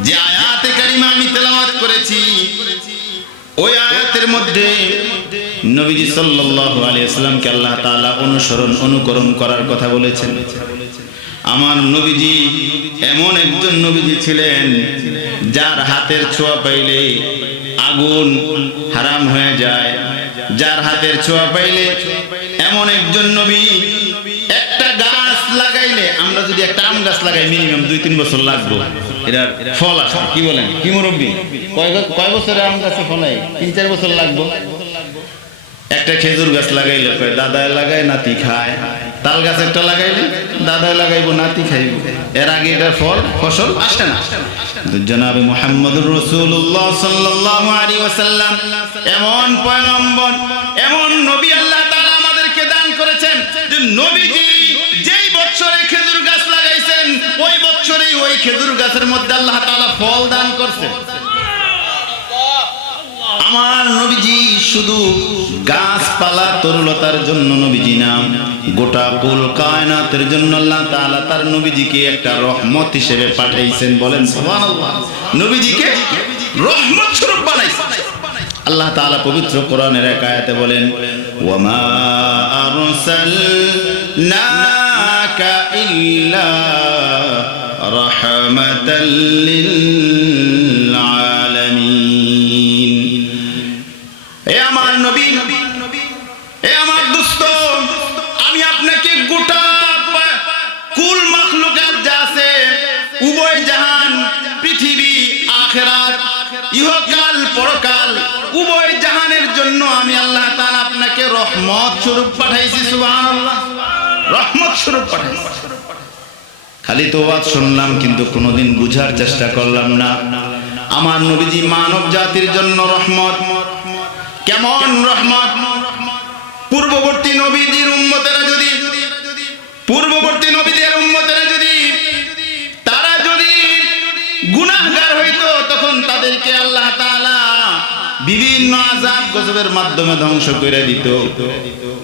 যে আয়াতে কারিমা আমি তেলাওয়াত করেছি, ওই আয়াতের মধ্যে নবীজি সাল্লাল্লাহু আলাইহি ওয়াসাল্লামকে আল্লাহ তাআলা অনুকরণ করার কথা বলেছেন। আমার নবীজি এমন একজন নবীজি ছিলেন যার হাতের ছোঁয়া পাইলে আগুন হারাম হয়ে যায়, যার হাতের ছোঁয়া পাইলে এমন একজন নবী, একটা গাছ লাগাইলে, আমরা যদি একটা আম গাছ লাগাই মিনিমাম 2-3 বছর লাগবে এটার ফল আসে। কি বলেন, কি মুরব্বী, কয় বছরে আম গাছে ফল হয়? 3-4 বছর লাগবে। একটা খেজুর গাছ লাগাইলে দাদায় লাগায় নাতি খায়, তাল গাছ একটা লাগাইলে দাদায় লাগাইবো নাতি খাইব, এর আগে এটার ফসল আসে না। জনাবে মুহাম্মদুর রাসূলুল্লাহ সাল্লাল্লাহু আলাইহি ওয়াসাল্লাম এমন পয়গম্বর, এমন নবী আল্লাহ তাআলা আমাদেরকে দান করেছেন যে নবীজি যেই বছরে খেজুর গাছ লাগাইছেন ওই বছরেই ওই খেজুর গাছের মধ্যে আল্লাহ তাআলা ফল দান করছেন। আমার নবীজি শুধু গাছপালা তরুলতার জন্য নবীজি না, গোটা কুল কায়নাতের জন্য আল্লাহ তাআলা তার নবীজিকে একটা রহমত হিসেবে পাঠাইছেন। বলেন সুবহানাল্লাহ। নবীজিকে রহমত স্বরূপ বানাইছেন আল্লাহ তাআলা। পবিত্র কোরআনের এক আয়াতে বলেন, ওয়ামা আরসালনাকা ইল্লা রাহমাতাল লিল আলামিন। এ আমার নবী, এ আমার দোস্ত, আমি আপনাকে গোটা কুল মাখলুকাত যা আছে, উভয় জাহান, পৃথিবী, আখিরাত, ইহকাল পরকাল, উভয় জাহানের জন্য আমি আল্লাহ তাআলা আপনাকে রহমত স্বরূপ পাঠাইছি। সুবহানাল্লাহ, রহমত স্বরূপ পাঠাইছি। খালি তো ওয়াজ শুনলাম কিন্তু কোনোদিন বুঝার চেষ্টা করলাম না। আমার নবীজি মানব জাতির জন্য রহমত। কেমন রহমত! পূর্ববর্তী নবীদের উম্মতেরা যদি তারা যদি গুনাহগার হইতো, তখন তাদেরকে আল্লাহ তাআলা বিভিন্ন আযাব গজবের মাধ্যমে ধ্বংস করে দিত।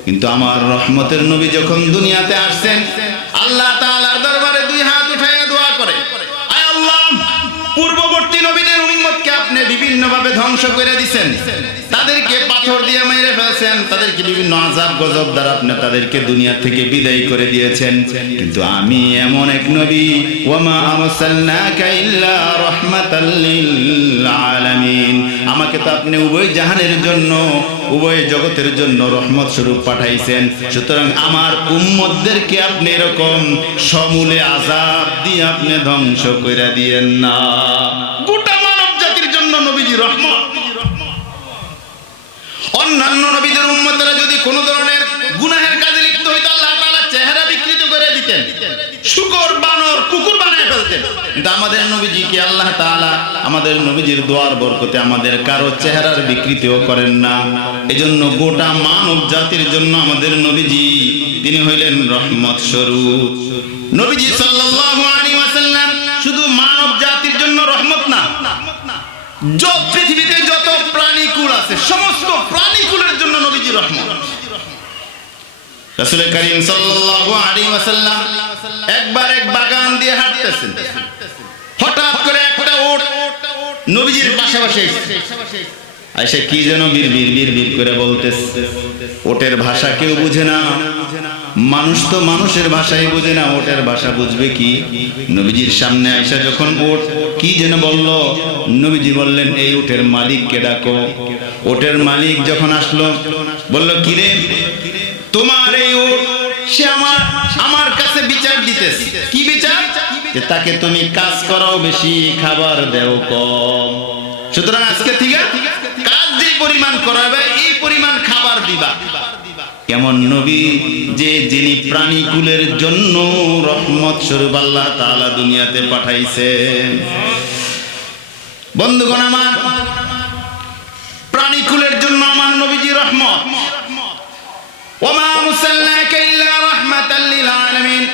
কিন্তু আমার রহমতের নবী যখন দুনিয়াতে আসছেন, আল্লাহ তাআলার দরবারে 2 হাত উঠাইয়া দোয়া করে, আয় আল্লাহ, পূর্ববর্তী নবীদের উম্মতকে আপনি বিভিন্ন ভাবে ধ্বংস করে দিয়েছেন, তাদেরকে পাথর দিয়ে মেরে ফেলছেন, তাদেরকে বিভিন্ন আযাব গজব দ্বারা আপনি তাদেরকে দুনিয়া থেকে বিদায় করে দিয়েছেন। কিন্তু আমি এমন এক নবী, ওয়ামা আরসালনাকা ইল্লা রাহমাতাল লিল আলামিন, আমাকে তো আপনি উভয় জাহানের জন্য, উভয় জগতের জন্য রহমত স্বরূপ পাঠাইছেন। সুতরাং আমার উম্মতদেরকে আপনি এরকম সমূলে আযাব দিয়ে আপনি ধ্বংস করে দিয়েন না। গোটা মানব জাতির জন্য নবীজি রহমত। অন্যান্য নবীদের উম্মতেরা যদি কোন ধরনের গুনাহের কাজে লিপ্ত হইতো, আল্লাহ তাআলা চেহারা বিকৃত করে দিতেন, শুকর, বানর, কুকুর বানিয়ে ফেলতেন। কিন্তু আমাদের নবীজিকে আল্লাহ তাআলা আমাদের নবীজির দোয়ার বরকতে আমাদের কারো চেহারার বিকৃতিও করেন না। এজন্য গোটা মানব জাতির জন্য আমাদের নবীজি, তিনি হইলেন রহমত স্বরূপ। নবীজি সাল্লাল্লাহু আলাইহি ওয়াসাল্লাম শুধু মানব জাতির জন্য রহমত না, পৃথিবীতে যত প্রাণীকুল আছে সমস্ত প্রাণীকুলের জন্য নবীজি রহমত। রাসূল করিম সাল্লাল্লাহু আলাইহি ওয়াসাল্লাম একবার এক বাগান দিয়ে হাঁটতেছেন, হঠাৎ করে একটা উট নবীজির পাশাপাশি আইসা কি যেন বিড়বিড় করে বলতেছে। ওটের ভাষা কেউ বুঝে না, মানুষ তো মানুষের ভাষাই বুঝে না, ওটের ভাষা বুঝবে কি? নবীজির সামনে আইসা যখন ওট কি যেন বলল, নবীজি বললেন, এই উটের মালিককে ডাকো। ওটের মালিক যখন আসলো, বলল, কি রে, তোমার এই উট, সে আমার কাছে বিচার দিতেছে। কি বিচার? যে তাকে তুমি কাজ করাও বেশি, খাবার দেও কম। সুতরাং আজকে থেকে কাজ যে পরিমাণ করাবে, এই পরিমাণ খাবার দিবা। কেমন নবী যে যিনি প্রাণীকুলের জন্য রহমত স্বরূপ আল্লাহ তাআলা দুনিয়াতে পাঠাইছেন। বন্ধুগণ আমার, প্রাণীকুলের জন্য আমার নবীজি রহমত। ওমা মুসাল্লাকা ইল্লা রাহমাতাল লিল আলামিন।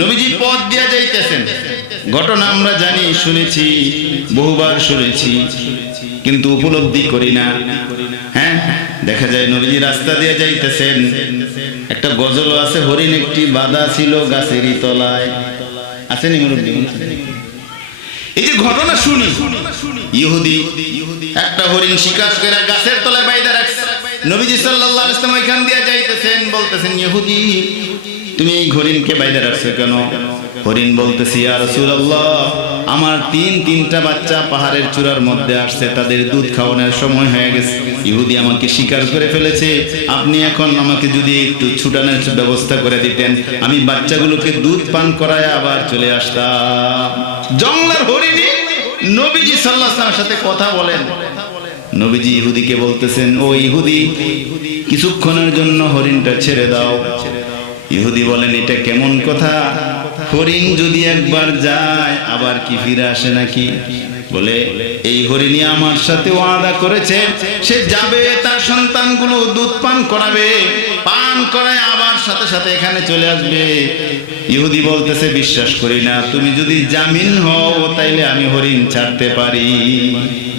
নবীজি পথ দিয়ে যাইতেছেন, ঘটনা আমরা জানি, শুনেছি, বহুবার শুনেছি, কিন্তু উপলব্ধি করি না। হ্যাঁ, দেখা যায় নবীজি রাস্তা দিয়ে যাইতেছেন, একটা গজল আছে, হরিণ একটি বাঁধা ছিল গাছেরই তলায়। আছেন মুরব্বী? এই যে ঘটনা শুনি, ইহুদি একটা হরিণ শিকার করে গাছের তলায় বাইধা রাখছে। নবীজি সাল্লাল্লাহু আলাইহি ওয়াসাল্লাম ওইখান দিয়ে যাইতেছেন, বলতেছেন, ইহুদি তুমি এই হরিণকে বাইধা রাখছো কেন? হরিণ বলতেছি, ইয়া রাসূলুল্লাহ, আমার তিনটা বাচ্চা পাহাড়ের চূড়ার মধ্যে আসছে, তাদের দুধ খাওয়ানোর সময় হয়ে গেছে, ইহুদি আমাকে শিকার করে ফেলেছে, আপনি এখন আমাকে যদি একটু ছুটানোর ব্যবস্থা করে দিতেন, আমি বাচ্চাগুলোকে দুধ পান করায় আবার চলে আসতাম। জঙ্গলের হরিণী নবীজি সাল্লাল্লাহু আলাইহি ওয়াসাল্লামের সাথে কথা বলেন। নবীজি ইহুদিকে বলতেছেন, ও ইহুদি, কিছুক্ষণের জন্য হরিণটা ছেড়ে দাও। ইহুদি বলেন, এটা কেমন কথা? হরিণ যদি একবার যায় আবার কি ফিরে আসে নাকি? বলে, এই হরিণী আমার সাথে ওয়াদা করেছে, সে যাবে, তার সন্তানগুলো দুধ পান করাবে, পান করায় আবার সাথে সাথে এখানে চলে আসবে। ইহুদি বলতেছে, বিশ্বাস করি না, তুমি যদি জামিন হও তাইলে আমি হরিণ ছাড়তে পারি,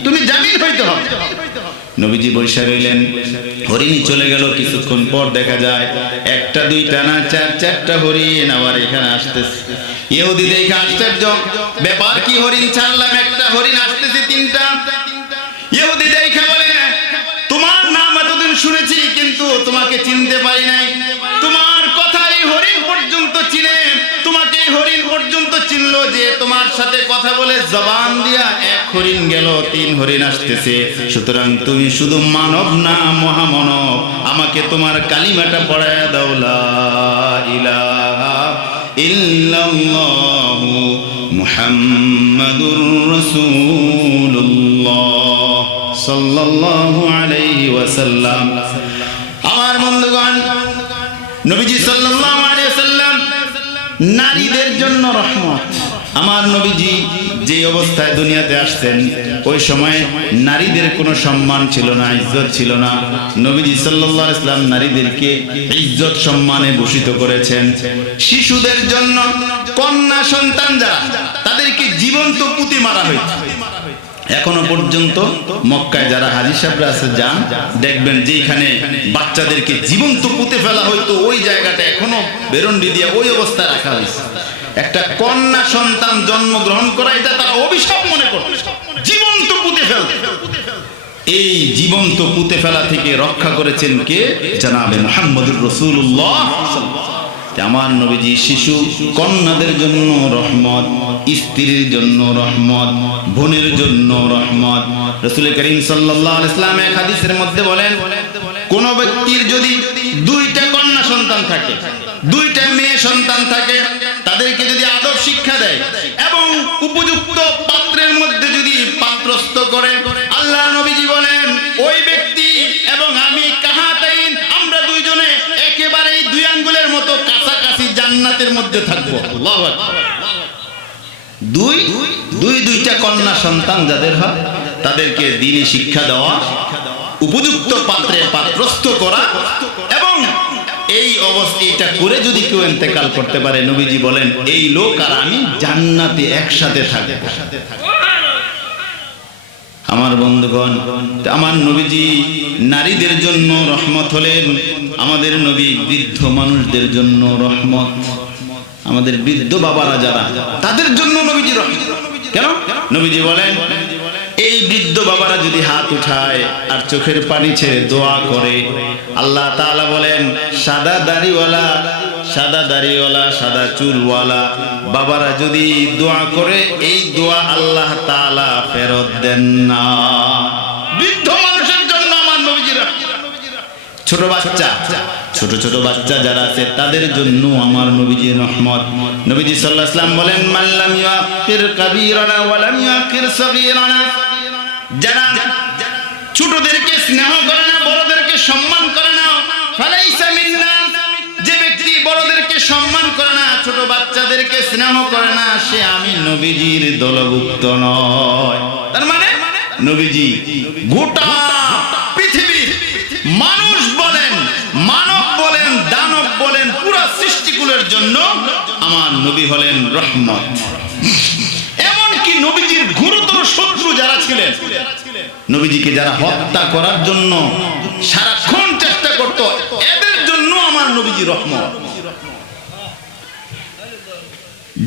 তুমি জামিন হইতে হবে। নবীজি বৈশা রইলেন, হরিণী চলে গেল। কিছুক্ষণ পর দেখা যায় একটা দুইটা না চারটা হরিণ আবার এখানে আসতেছে। ইহুদি দেখে আশ্চর্য, ব্যাপার কি, হরিণ ছাড়লাম, একটা হরিণ আসতেছে তিনটা। ইহুদি দেখে বলে, তোমার নাম এতদিন শুনেছি কিন্তু তোমাকে চিনতে পারি নাই, তোমার কথা এই হরিণ পর্যন্ত চিনে, তোমাকে এই হরিণ পর্যন্ত চিনলো যে তোমার সাথে কথা বলে জবান দিয়া এক হরিণ গেল, তিন হরিণ আসতেছে, সুতরাং তুমি শুধু মানব না, মহামানব, আমাকে তোমার কালিমাটা পড়ায়া দাও, লা ইলাহা ইল্লাল্লাহু মুহাম্মাদুর রাসূলুল্লাহ সাল্লাল্লাহু আলাইহি ওয়াসাল্লাম। আমার বন্ধুগণ, নবীজি সাল্লাল্লাহু আলাইহি ওয়াসাল্লাম নারীদের জন্য রহমত। আমার নবীজি যে অবস্থায় দুনিয়াতে আসছেন, ওই সময় নারীদের কোনো সম্মান ছিল না, ইজ্জত ছিল না। নবীজি সাল্লাল্লাহু আলাইহি ওয়াসাল্লাম নারীদেরকে ইজ্জত সম্মানে ভূষিত করেছেন। শিশুদের জন্য, কন্যা সন্তান যারা, তাদেরকে জীবন্ত পুঁতি মারা হয়েছে। এখনো পর্যন্ত মক্কায় যারা হাজী সাহেবরা আছে, যান দেখবেন যেখানে বাচ্চাদেরকে জীবন্ত পুঁতে ফেলা হয়তো, ওই জায়গাটা এখনো বেরন্ডি দিয়ে ওই অবস্থায় রাখা হয়েছে। একটা কন্যা সন্তান জন্মগ্রহণ করা, এটা তারা অভিশাপ মনে করে, জীবন্ত পুঁতে ফেলতে। এই জীবন্ত পুঁতে ফেলা থেকে রক্ষা করেছেন কে? জনাবে মুহাম্মদুর রাসূলুল্লাহ। আমার নবীজি শিশু কন্যাদের জন্য রহমত, স্ত্রীর জন্য রহমত, বোনের জন্য রহমত। রাসূল করিম সাল্লাল্লাহু আলাইহি ওয়াসাল্লাম এক হাদিসের মধ্যে বলেন, কোন ব্যক্তির যদি দুইটা কন্যা সন্তান থাকে, দুইটা মেয়ে সন্তান থাকে, তাদেরকে যদি আদব শিক্ষা দেয় এবং উপযুক্ত পাত্রের মধ্যে যদি পাত্রস্থ করে, আল্লাহ নবীজি বলেন, ওই ব্যক্তি এবং আমি কাহাতাইন, আমরা দুইজনে একেবারেই দুই আঙ্গুলের মতো কাছাকাছি জান্নাতের মধ্যে থাকবো। আল্লাহু আকবার। দুইটা কন্যা সন্তান যাদের হয়, তাদেরকে দ্বীনি শিক্ষা দেওয়া, উপযুক্ত পাত্রে পাত্রস্থ করা, এবং এই অবস্থাটা করে যদি কেউ ইন্তেকাল করতে পারে, নবীজি বলেন, এই লোক আর আমি জান্নাতে একসাথে থাকবো। আমার বন্ধুগণ, আমার নবীজি নারীদের জন্য রহমত হলেন। আমাদের নবী বৃদ্ধ মানুষদের জন্য রহমত। আমাদের বৃদ্ধ বাবারা যারা, তাদের জন্য নবীজি রহমত। কেন? নবীজি বলেন, এই বৃদ্ধ বাবারা যদি হাত উঠায় আর চোখের পানি ছেড়ে দোয়া করে, আল্লাহ তাআলা বলেন, সাদা দাড়িওয়ালা, সাদা চুলওয়ালা বাবারা যদি দোয়া করে, এই দোয়া আল্লাহ তাআলা ফেরত দেন না। বৃদ্ধ মানুষের জন্য আমার নবীজি রহমত। ছোট বাচ্চা যারা আছে, তাদের জন্য আমার নবীজি রহমত। নবীজি সাল্লাল্লাহু আলাইহি ওয়াসাল্লাম বলেন, মাল্লাম ইয়াকির কাবীরানা ওয়া লাম ইয়াকির সগীরানা, যারা ছোটদেরকে স্নেহ করে না, বড়দেরকে তাদেরকে স্নেহ করে না, সে আমি নবীজির দলভুক্ত নয়। তার মানে নবীজি গোটা পৃথিবীর মানুষ বলেন, মানব বলেন, দানব বলেন, পুরো সৃষ্টিকুলের জন্য আমার নবী হলেন রহমত। এমনকি নবীজির গুরুতর শত্রু যারা ছিলেন, নবীজিকে যারা হত্যা করার জন্য সারাক্ষণ চেষ্টা করত, এদের জন্য আমার নবীজি রহমত।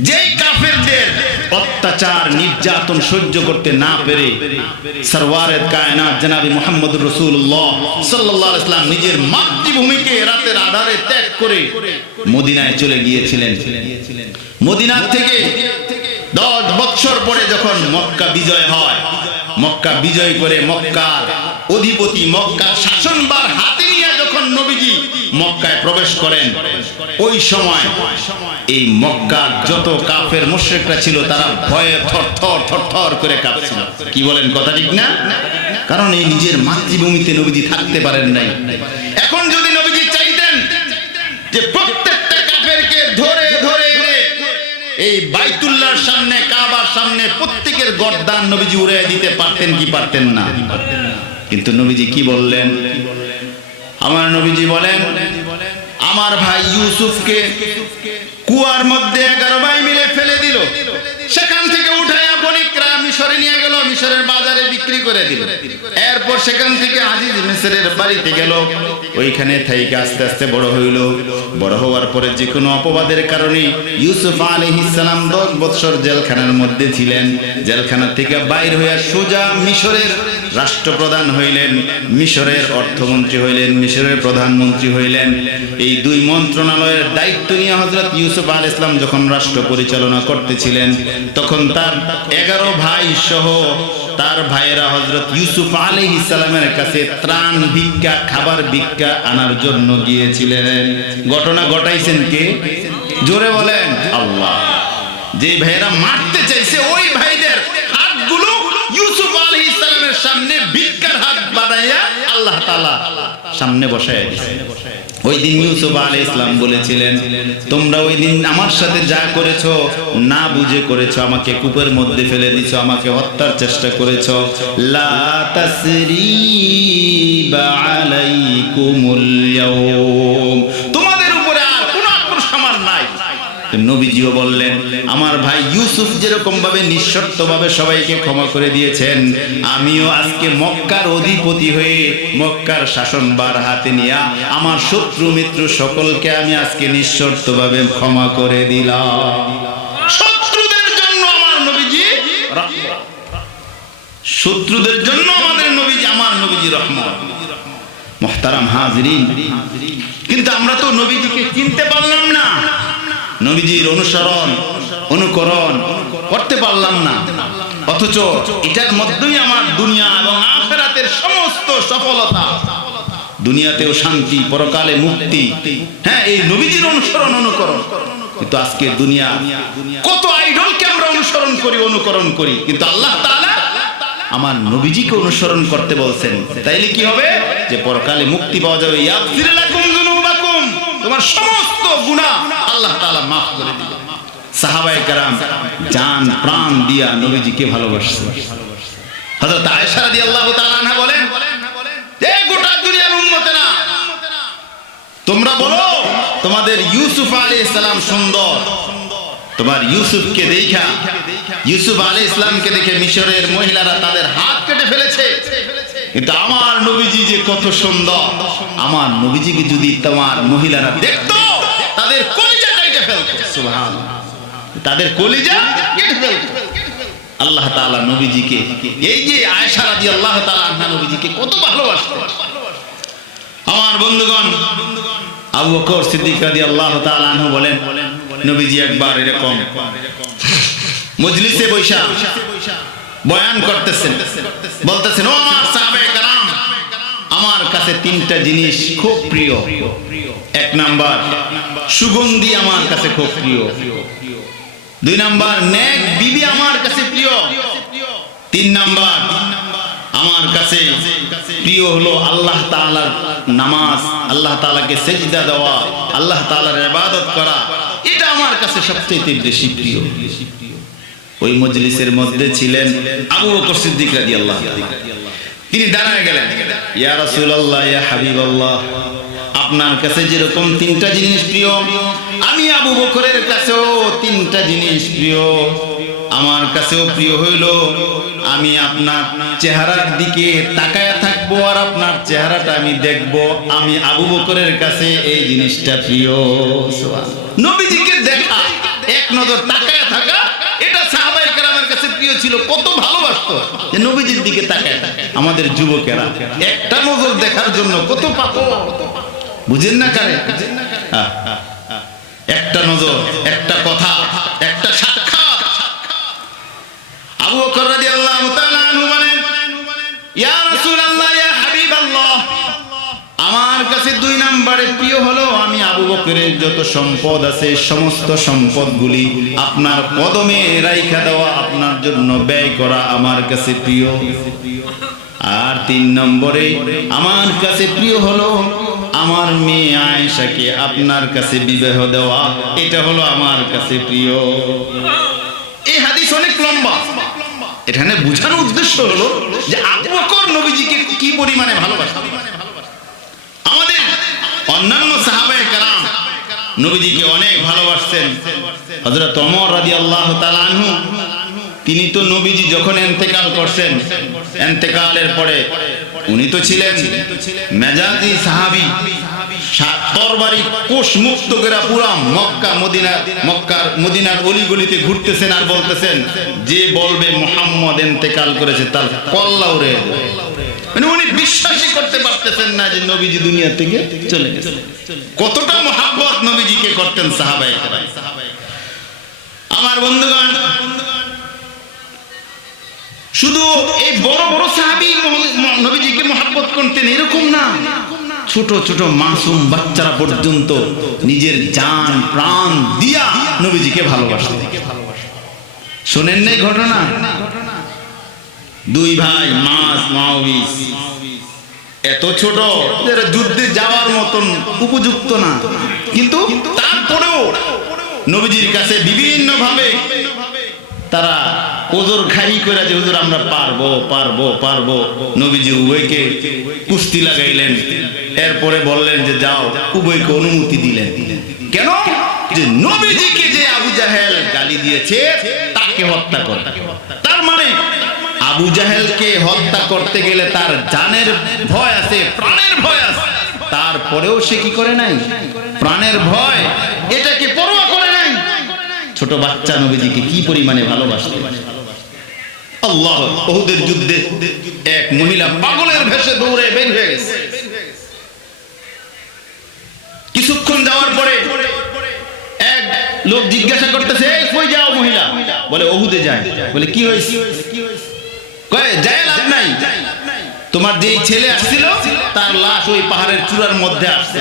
যেই কাফেরদের অত্যাচার নির্যাতন সহ্য করতে না পেরে সরওয়ারে কায়নাত জনাবে মুহাম্মদুর রাসূলুল্লাহ সাল্লাল্লাহু আলাইহি ওয়াসাল্লাম নিজের মাতৃভূমিকে রাতের আঁধারে ত্যাগ করে মদিনায় চলে গিয়েছিলেন। মদিনা থেকে 10 বছর পরে যখন মক্কা বিজয় হয়, মক্কা বিজয় করে মক্কার অধিপতি, মক্কার শাসনভার হাতে নিয়ে যখন নবীজি মক্কায় প্রবেশ করেন, ওই সময় এই মক্কার যত কাফের মুশরিকরা ছিল তারা ভয়ে থরথর করে কাঁপছিল। কি বলেন, কথা ঠিক না? কারণ এই নিজের মাতৃভূমিতে নবীজি থাকতে পারেন নাই। এখন যদি নবীজি চাইতেন যে প্রত্যেকটা কাফেরকে ধরে ধরে এনে এই বাইতুল্লাহর সামনে, কাবার সামনে প্রত্যেকের গর্দান নবীজি উড়িয়ে দিতে পারতেন কি পারতেন না? কিন্তু নবীজি কি বললেন? আমার নবীজি বলেন, আমার ভাই ইউসুফকে কুয়ার মধ্যে 11 ভাই মিলে ফেলে দিল, সেখান থেকে উঠায়া বণিকরা মিশরে নিয়ে গেল, মিশরের বাজারে বিক্রি করে দিল। এরপর সেখান থেকে আজিজ মিশরের বাড়িতে গেল, ওইখানে থেকে আস্তে আস্তে বড় হইল। বড় হওয়ার পরে যে কোনো অপবাদের কারণে ইউসুফ আলাইহিস সালাম 10 বছর জেলখানার মধ্যে ছিলেন। জেলখানা থেকে বাইর হইয়া সোজা মিশরের রাষ্ট্রপ্রধান হইলেন, মিশরের অর্থমন্ত্রী হইলেন, মিশরের প্রধানমন্ত্রী হইলেন। এই 2 মন্ত্রণালয়ের দায়িত্ব নিয়ে হযরত ইউসুফ আলাইহিস সালাম যখন রাষ্ট্র পরিচালনা করতেছিলেন, তখন তার 11 ভাই সহ তার ভাইয়েরা হযরত ইউসুফ আলাইহিস সালামের কাছে ত্রাণ ভিক্ষা, খাবার ভিক্ষা আনার জন্য গিয়েছিলেন। ঘটনা ঘটাইছেন কে? জোরে বলেন, আল্লাহ। যে ভাইয়েরা মারতে চাইছে, ওই ভাইদের হাতগুলো ইউসুফ আলাইহিস সালামের সামনে ভিক্ষার হাত বানাইয়া আল্লাহ তাআলা সামনে বসায় দিয়েছে। ওই দিন ইউসুফ আলাইহিস সালাম বলেছিলেন, তোমরা ওই দিন আমার সাথে যা করেছো না বুঝে করেছো, আমাকে কূপের মধ্যে ফেলে দিছো, আমাকে হত্যার চেষ্টা করেছো। লা তাসরিবা আলাইকুমুল ইয়াউম, তোমাদের উপরে আর কোনো আক্রোশ আমার নাই। নবীজিও বললেন, আমার ভাই ইউসুফ যেরকম ভাবে নিঃশর্তভাবে সবাইকে ক্ষমা করে দিয়েছেন, আমিও আজকে মক্কার অধিপতি হয়ে মক্কার শাসনভার হাতে নিয়ে আমার শত্রু মিত্র সকলকে আমি আজকে নিঃশর্তভাবে ক্ষমা করে দিলাম। শত্রুদের জন্য আমার নবীজি রহমত, শত্রুদের জন্য আমাদের নবীজি, আমার নবীজি রহমত। মুহতারাম হাজিরিন, কিন্তু আমরা তো নবীজিকে চিনতে পারলাম না, নবীজির অনুসরণ অনুকরণ করতে পারলাম না, অথচ এটার মধ্যেই আমার দুনিয়া এবং আখিরাতের সমস্ত সফলতা, দুনিয়াতেও শান্তি, পরকালে মুক্তি। হ্যাঁ, এই নবীজির অনুসরণ অনুকরণ। কিন্তু আজকে দুনিয়া কত আইডলকে আমরা অনুসরণ করি, অনুকরণ করি, কিন্তু আল্লাহ তাআলা আমার নবীজিকে অনুসরণ করতে বলছেন। তাইলে কি হবে? যে পরকালে মুক্তি পাওয়া যাবে। ইয়াগফির লাকুম যুনুবাকুম, তোমার সমস্ত গুনাহ আল্লাহ তাআলা maaf করে দিবেন। সাহাবায়ে কেরাম জান প্রাণ দিয়া নবীজিকে ভালোবাসতেন। হযরত আয়েশা রাদিয়াল্লাহু তাআলা আনহা বলেন, এই গোটা দুনিয়ার উম্মতেরা, তোমরা বলো তোমাদের ইউসুফ আলাইহিস সালাম সুন্দর, তোমার ইউসুফকে দেখা, ইউসুফ আলাইহিস সালামকে দেখে মিশরের মহিলারা তাদের হাত কেটে ফেলেছে, কিন্তু আমার নবীজি যে কত সুন্দর, আমার নবীজিকে যদি তোমার মহিলারা দেখতো তাদের কলিজা কেটে ফেলতো। সুবহানাল্লাহ, তাদের কলিজা কেটে ফেলতো। আল্লাহ তাআলা নবীজিকে, এই যে আয়েশা রাদিয়াল্লাহু তাআলা আনহা নবীজিকে কত ভালোবাসতেন। আমার বন্ধুগণ, আবু বকর সিদ্দিক রাদিয়াল্লাহু তাআলা আনহু বলেন, নবীজি একবার এরকম মজলিসে বৈশা বয়ান করতেছেন, বলতেছেন, ও আমার সাহাবায়ে কেরাম, আমার কাছে 3টা জিনিস খুব প্রিয়। 1 নাম্বার সুগন্ধি আমার কাছে খুব প্রিয়, 2 নাম্বার নেক বিবি আমার কাছে প্রিয়, 3 নাম্বার আমার কাছে প্রিয় হলো আল্লাহ তাআলার নামাজ, আল্লাহ তাআলাকে সিজদা দেওয়া, আল্লাহ তাআলার ইবাদত করা। এটা আমার কাছে সবচেয়ে বেশি প্রিয়। ওই মজলিসের মধ্যে ছিলেন আবু বকর সিদ্দিক রাদিয়াল্লাহু আনহু। তিনি দাঁড়ায় গেলেন, ইয়া রাসূলুল্লাহ, ইয়া হাবিবাল্লাহ, আপনার কাছে যেরকম তিনটা জিনিস প্রিয়, আমি আবু বকরের কাছেও তিনটা জিনিস প্রিয়। আমার কাছেও প্রিয় হইল আমি আপনার চেহারার দিকে তাকায়া থাকবো আর আপনার চেহারাটা আমি দেখব। আমি আবু বকরের কাছে এই জিনিসটা প্রিয়। নবীজিকে দেখা, এক নজর তাকায়া থাকা, এটা সাহাবায়ে কেরামের কাছে প্রিয় ছিল। কত ভালোবাসতো যে নবীজির দিকে তাকায়। আমাদের যুবকেরা একটা নজর দেখার জন্য কত পাগল, বুঝেন না কারে? একটা নজর, একটা কথা, একটা সাক্ষাৎ। আবু বকর রাদিয়াল্লাহু তাআলা আনহু বলেন, ইয়া রাসূলুল্লাহ, ইয়া হাবিবাল্লাহ, আমার কাছে দুই নম্বরে প্রিয় হলো আমি আবু বকরের যত সম্পদ আছে সমস্ত সম্পদগুলি আপনার কদমে রাইখা দেওয়া, আপনার জন্য ব্যয় করা আমার কাছে প্রিয়। আর তিন নম্বরে আমার কাছে প্রিয় হলো আমার মেয়ে আয়েশাকে আপনার কাছে বিবাহ দেওয়া, এটা হলো আমার কাছে প্রিয়। এই হাদিস অনেক লম্বা। এখানে বোঝানোর উদ্দেশ্য হলো যে আবু বকর নবীজিকে কি পরিমাণে ভালোবাসতেন। আমাদের অন্যান্য সাহাবায়ে কেরাম নবীজিকে অনেক ভালোবাসতেন। হযরত ওমর রাদিয়াল্লাহু তাআলা আনহু, তিনি তো নবীজি যখন ইন্তেকাল করছেন, ইন্তেকালের পরে উনি তো ছিলেন মেজাজি সাহাবী, তরবারি কোষ মুক্ত করে পুরা মদিনার অলিগলিতে ঘুরতেছেন আর বলতেছেন, যে বলবে মুহাম্মদ ইন্তেকাল করেছে তার কল্লা উড়ে যাবে। মানে উনি বিশ্বাসই করতে পারতেছেন না যে নবীজি দুনিয়া থেকে চলে গেছেন। কতটা মহব্বত নবীজিকে করতেন সাহাবায়ে কেরাম। আমার বন্ধুগণ, শুধু এই বড় বড় সাহাবী নবীজিকে মহব্বত করতেন এরকম না, ছোট ছোট মাসুম বাচ্চারা পর্যন্ত নিজের জান প্রাণ দিয়া নবীজিকে ভালোবাসতেন। শোনেন নাই ঘটনা? দুই ভাই মাউইজ, এত ছোট যারা যুদ্ধে যাওয়ার মতন উপযুক্ত না, কিন্তু তারপরেও নবীজির কাছে বিভিন্ন ভাবে তারা ওজোর খাই করে যে হুজুর আমরা পারবো পারবো পারবো। নবীজি উভয়কে কুস্তি লাগাইলেন, এরপরে বললেন যে যাও, উভয়কে অনুমতি দিলেন। কেন? যে নবীজিকে যে আবু জাহেল গালি দিয়েছে তাকে হত্যা করতে। তার মানে আবু জাহেলকে হত্যা করতে গেলে তার জানের ভয় আছে, প্রাণের ভয় আছে, তারপরেও সে কি করে নাই? প্রাণের ভয় এটাকে পরোয়া করে নাই। ছোট বাচ্চা নবীজিকে কি পরিমাণে ভালোবাসে। আল্লাহ, উহুদের যুদ্ধে এক মহিলা পাগলের ভেষে দৌড়ে বের হয়ে গেছে। কিছুক্ষণ যাওয়ার পরে এক লোক জিজ্ঞাসা করতেছে, কই যাও মহিলা? বলে উহুদে যায়। বলে কি হয়েছে? কয় যায় লাভ নাই, তোমার যে ছেলে আসছিল তার লাশ ওই পাহাড়ের চূড়ার মধ্যে আসছে,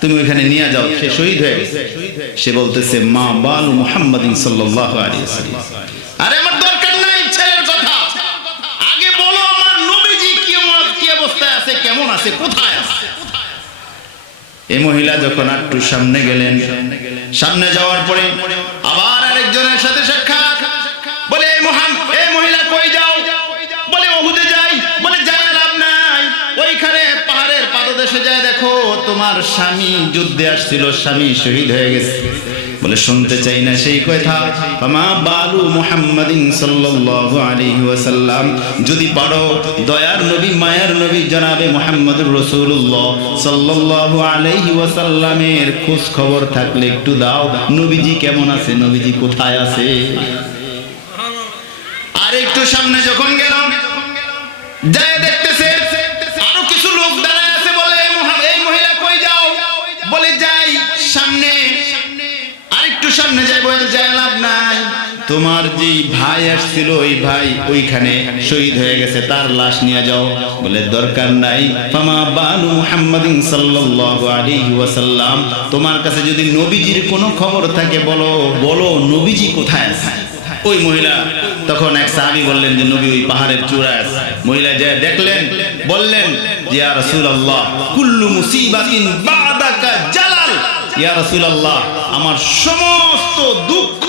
তুমি ওইখানে নিয়ে যাও, সে শহীদ হয়ে গেছে। সে বলতেছে, মা বালু মুহাম্মাদিন সাল্লাল্লাহু আলাইহি ওয়াসাল্লাম। আরে আমার দরকার নাই ছেলের কথা, আগে বলো আমার নবীজি কি অবস্থায় আছে, কেমন আছে, কোথায় আছে। এই মহিলা যখন একটু সামনে গেলেন, সামনে যাওয়ার পরে আবার আরেকজনের সাথে সাক্ষাৎ। বলে এই মহিলা কই যাও? বলে উহুদে যাই। বলে যায় লাভ নাই, ওইখানে পাহাড়ের পাদদেশে যায় দেখো তোমার স্বামী যুদ্ধে আসছিল, স্বামী শহীদ হয়ে গেছে। বলে শুনতে চাই না সেই কথা। মা বালু মুহাম্মাদিন সাল্লাল্লাহু আলাইহি ওয়াসাল্লাম, যদি পারো দয়ার নবী মায়ার নবী জনাবে মুহাম্মদুর রাসূলুল্লাহ সাল্লাল্লাহু আলাইহি ওয়াসাল্লামের খোঁজ খবর থাকলে একটু দাও, নবীজি কেমন আছে, নবীজি কোথায় আছে। আর একটু সামনে যখন গেল, যায় দেখতেছে আরো কিছু লোক দাঁড়ায় আছে। বলে এই মহিলা কই যাও? বলে যাই সামনে। আরেকটু সামনে যাই। বলে যায় লাভ নাই, তোমার যেই ভাই আসছিল ওই ভাই ওইখানে শহীদ হয়ে গেছে, তার লাশ নিয়ে যাও। বলে দরকার নাই। ফামা বালু মুহাম্মাদিন সাল্লাল্লাহু আলাইহি ওয়াসাল্লাম, তোমার কাছে যদি নবীজির কোনো খবর থাকে বলো, বলো নবীজি কোথায় আছে। ওই মহিলা তখন এক সাহাবী বললেন যে নবী ওই পাহাড়ের চূড়ায় আছে। মহিলা যায় দেখলেন, বললেন যে ইয়া রাসূলুল্লাহ কুল্লু মুসিবাতিন বাদাকা জালাল। ইয়া রাসূলুল্লাহ, আমার সমস্ত দুঃখ,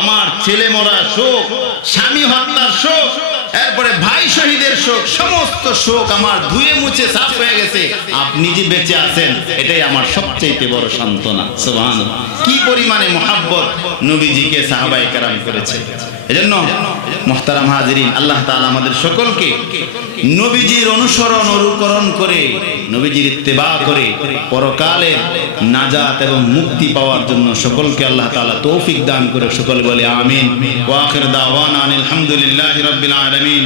আমার ছেলে মরা শোক, স্বামী হত্যার শোক, এরপরে ভাই শহীদের শোক, সমস্ত শোক আমার ধুয়ে মুছে সাফ হয়ে গেছে, আপনি যে বেঁচে আছেন এটাই আমার সবচেয়ে বড় সান্ত্বনা। সুবহানাল্লাহ, কি পরিমাণে মুহাব্বত নবীজিকে সাহাবায়ে কেরাম করেছে। এজন্য মুহতারাম হাজিরিন, আল্লাহ তাআলা আমাদের সকলকে নবীজির অনুসরণ অনুকরণ করে, নবীজির ইত্তেবা করে পরকালের নাজাত এবং মুক্তি পাওয়ার জন্য সকলকে আল্লাহ তাআলা তৌফিক দান করে। সকল বলে আমিন। ওয়া আখির দাওয়ানা আলহামদুলিল্লাহি রাব্বিল আলামিন।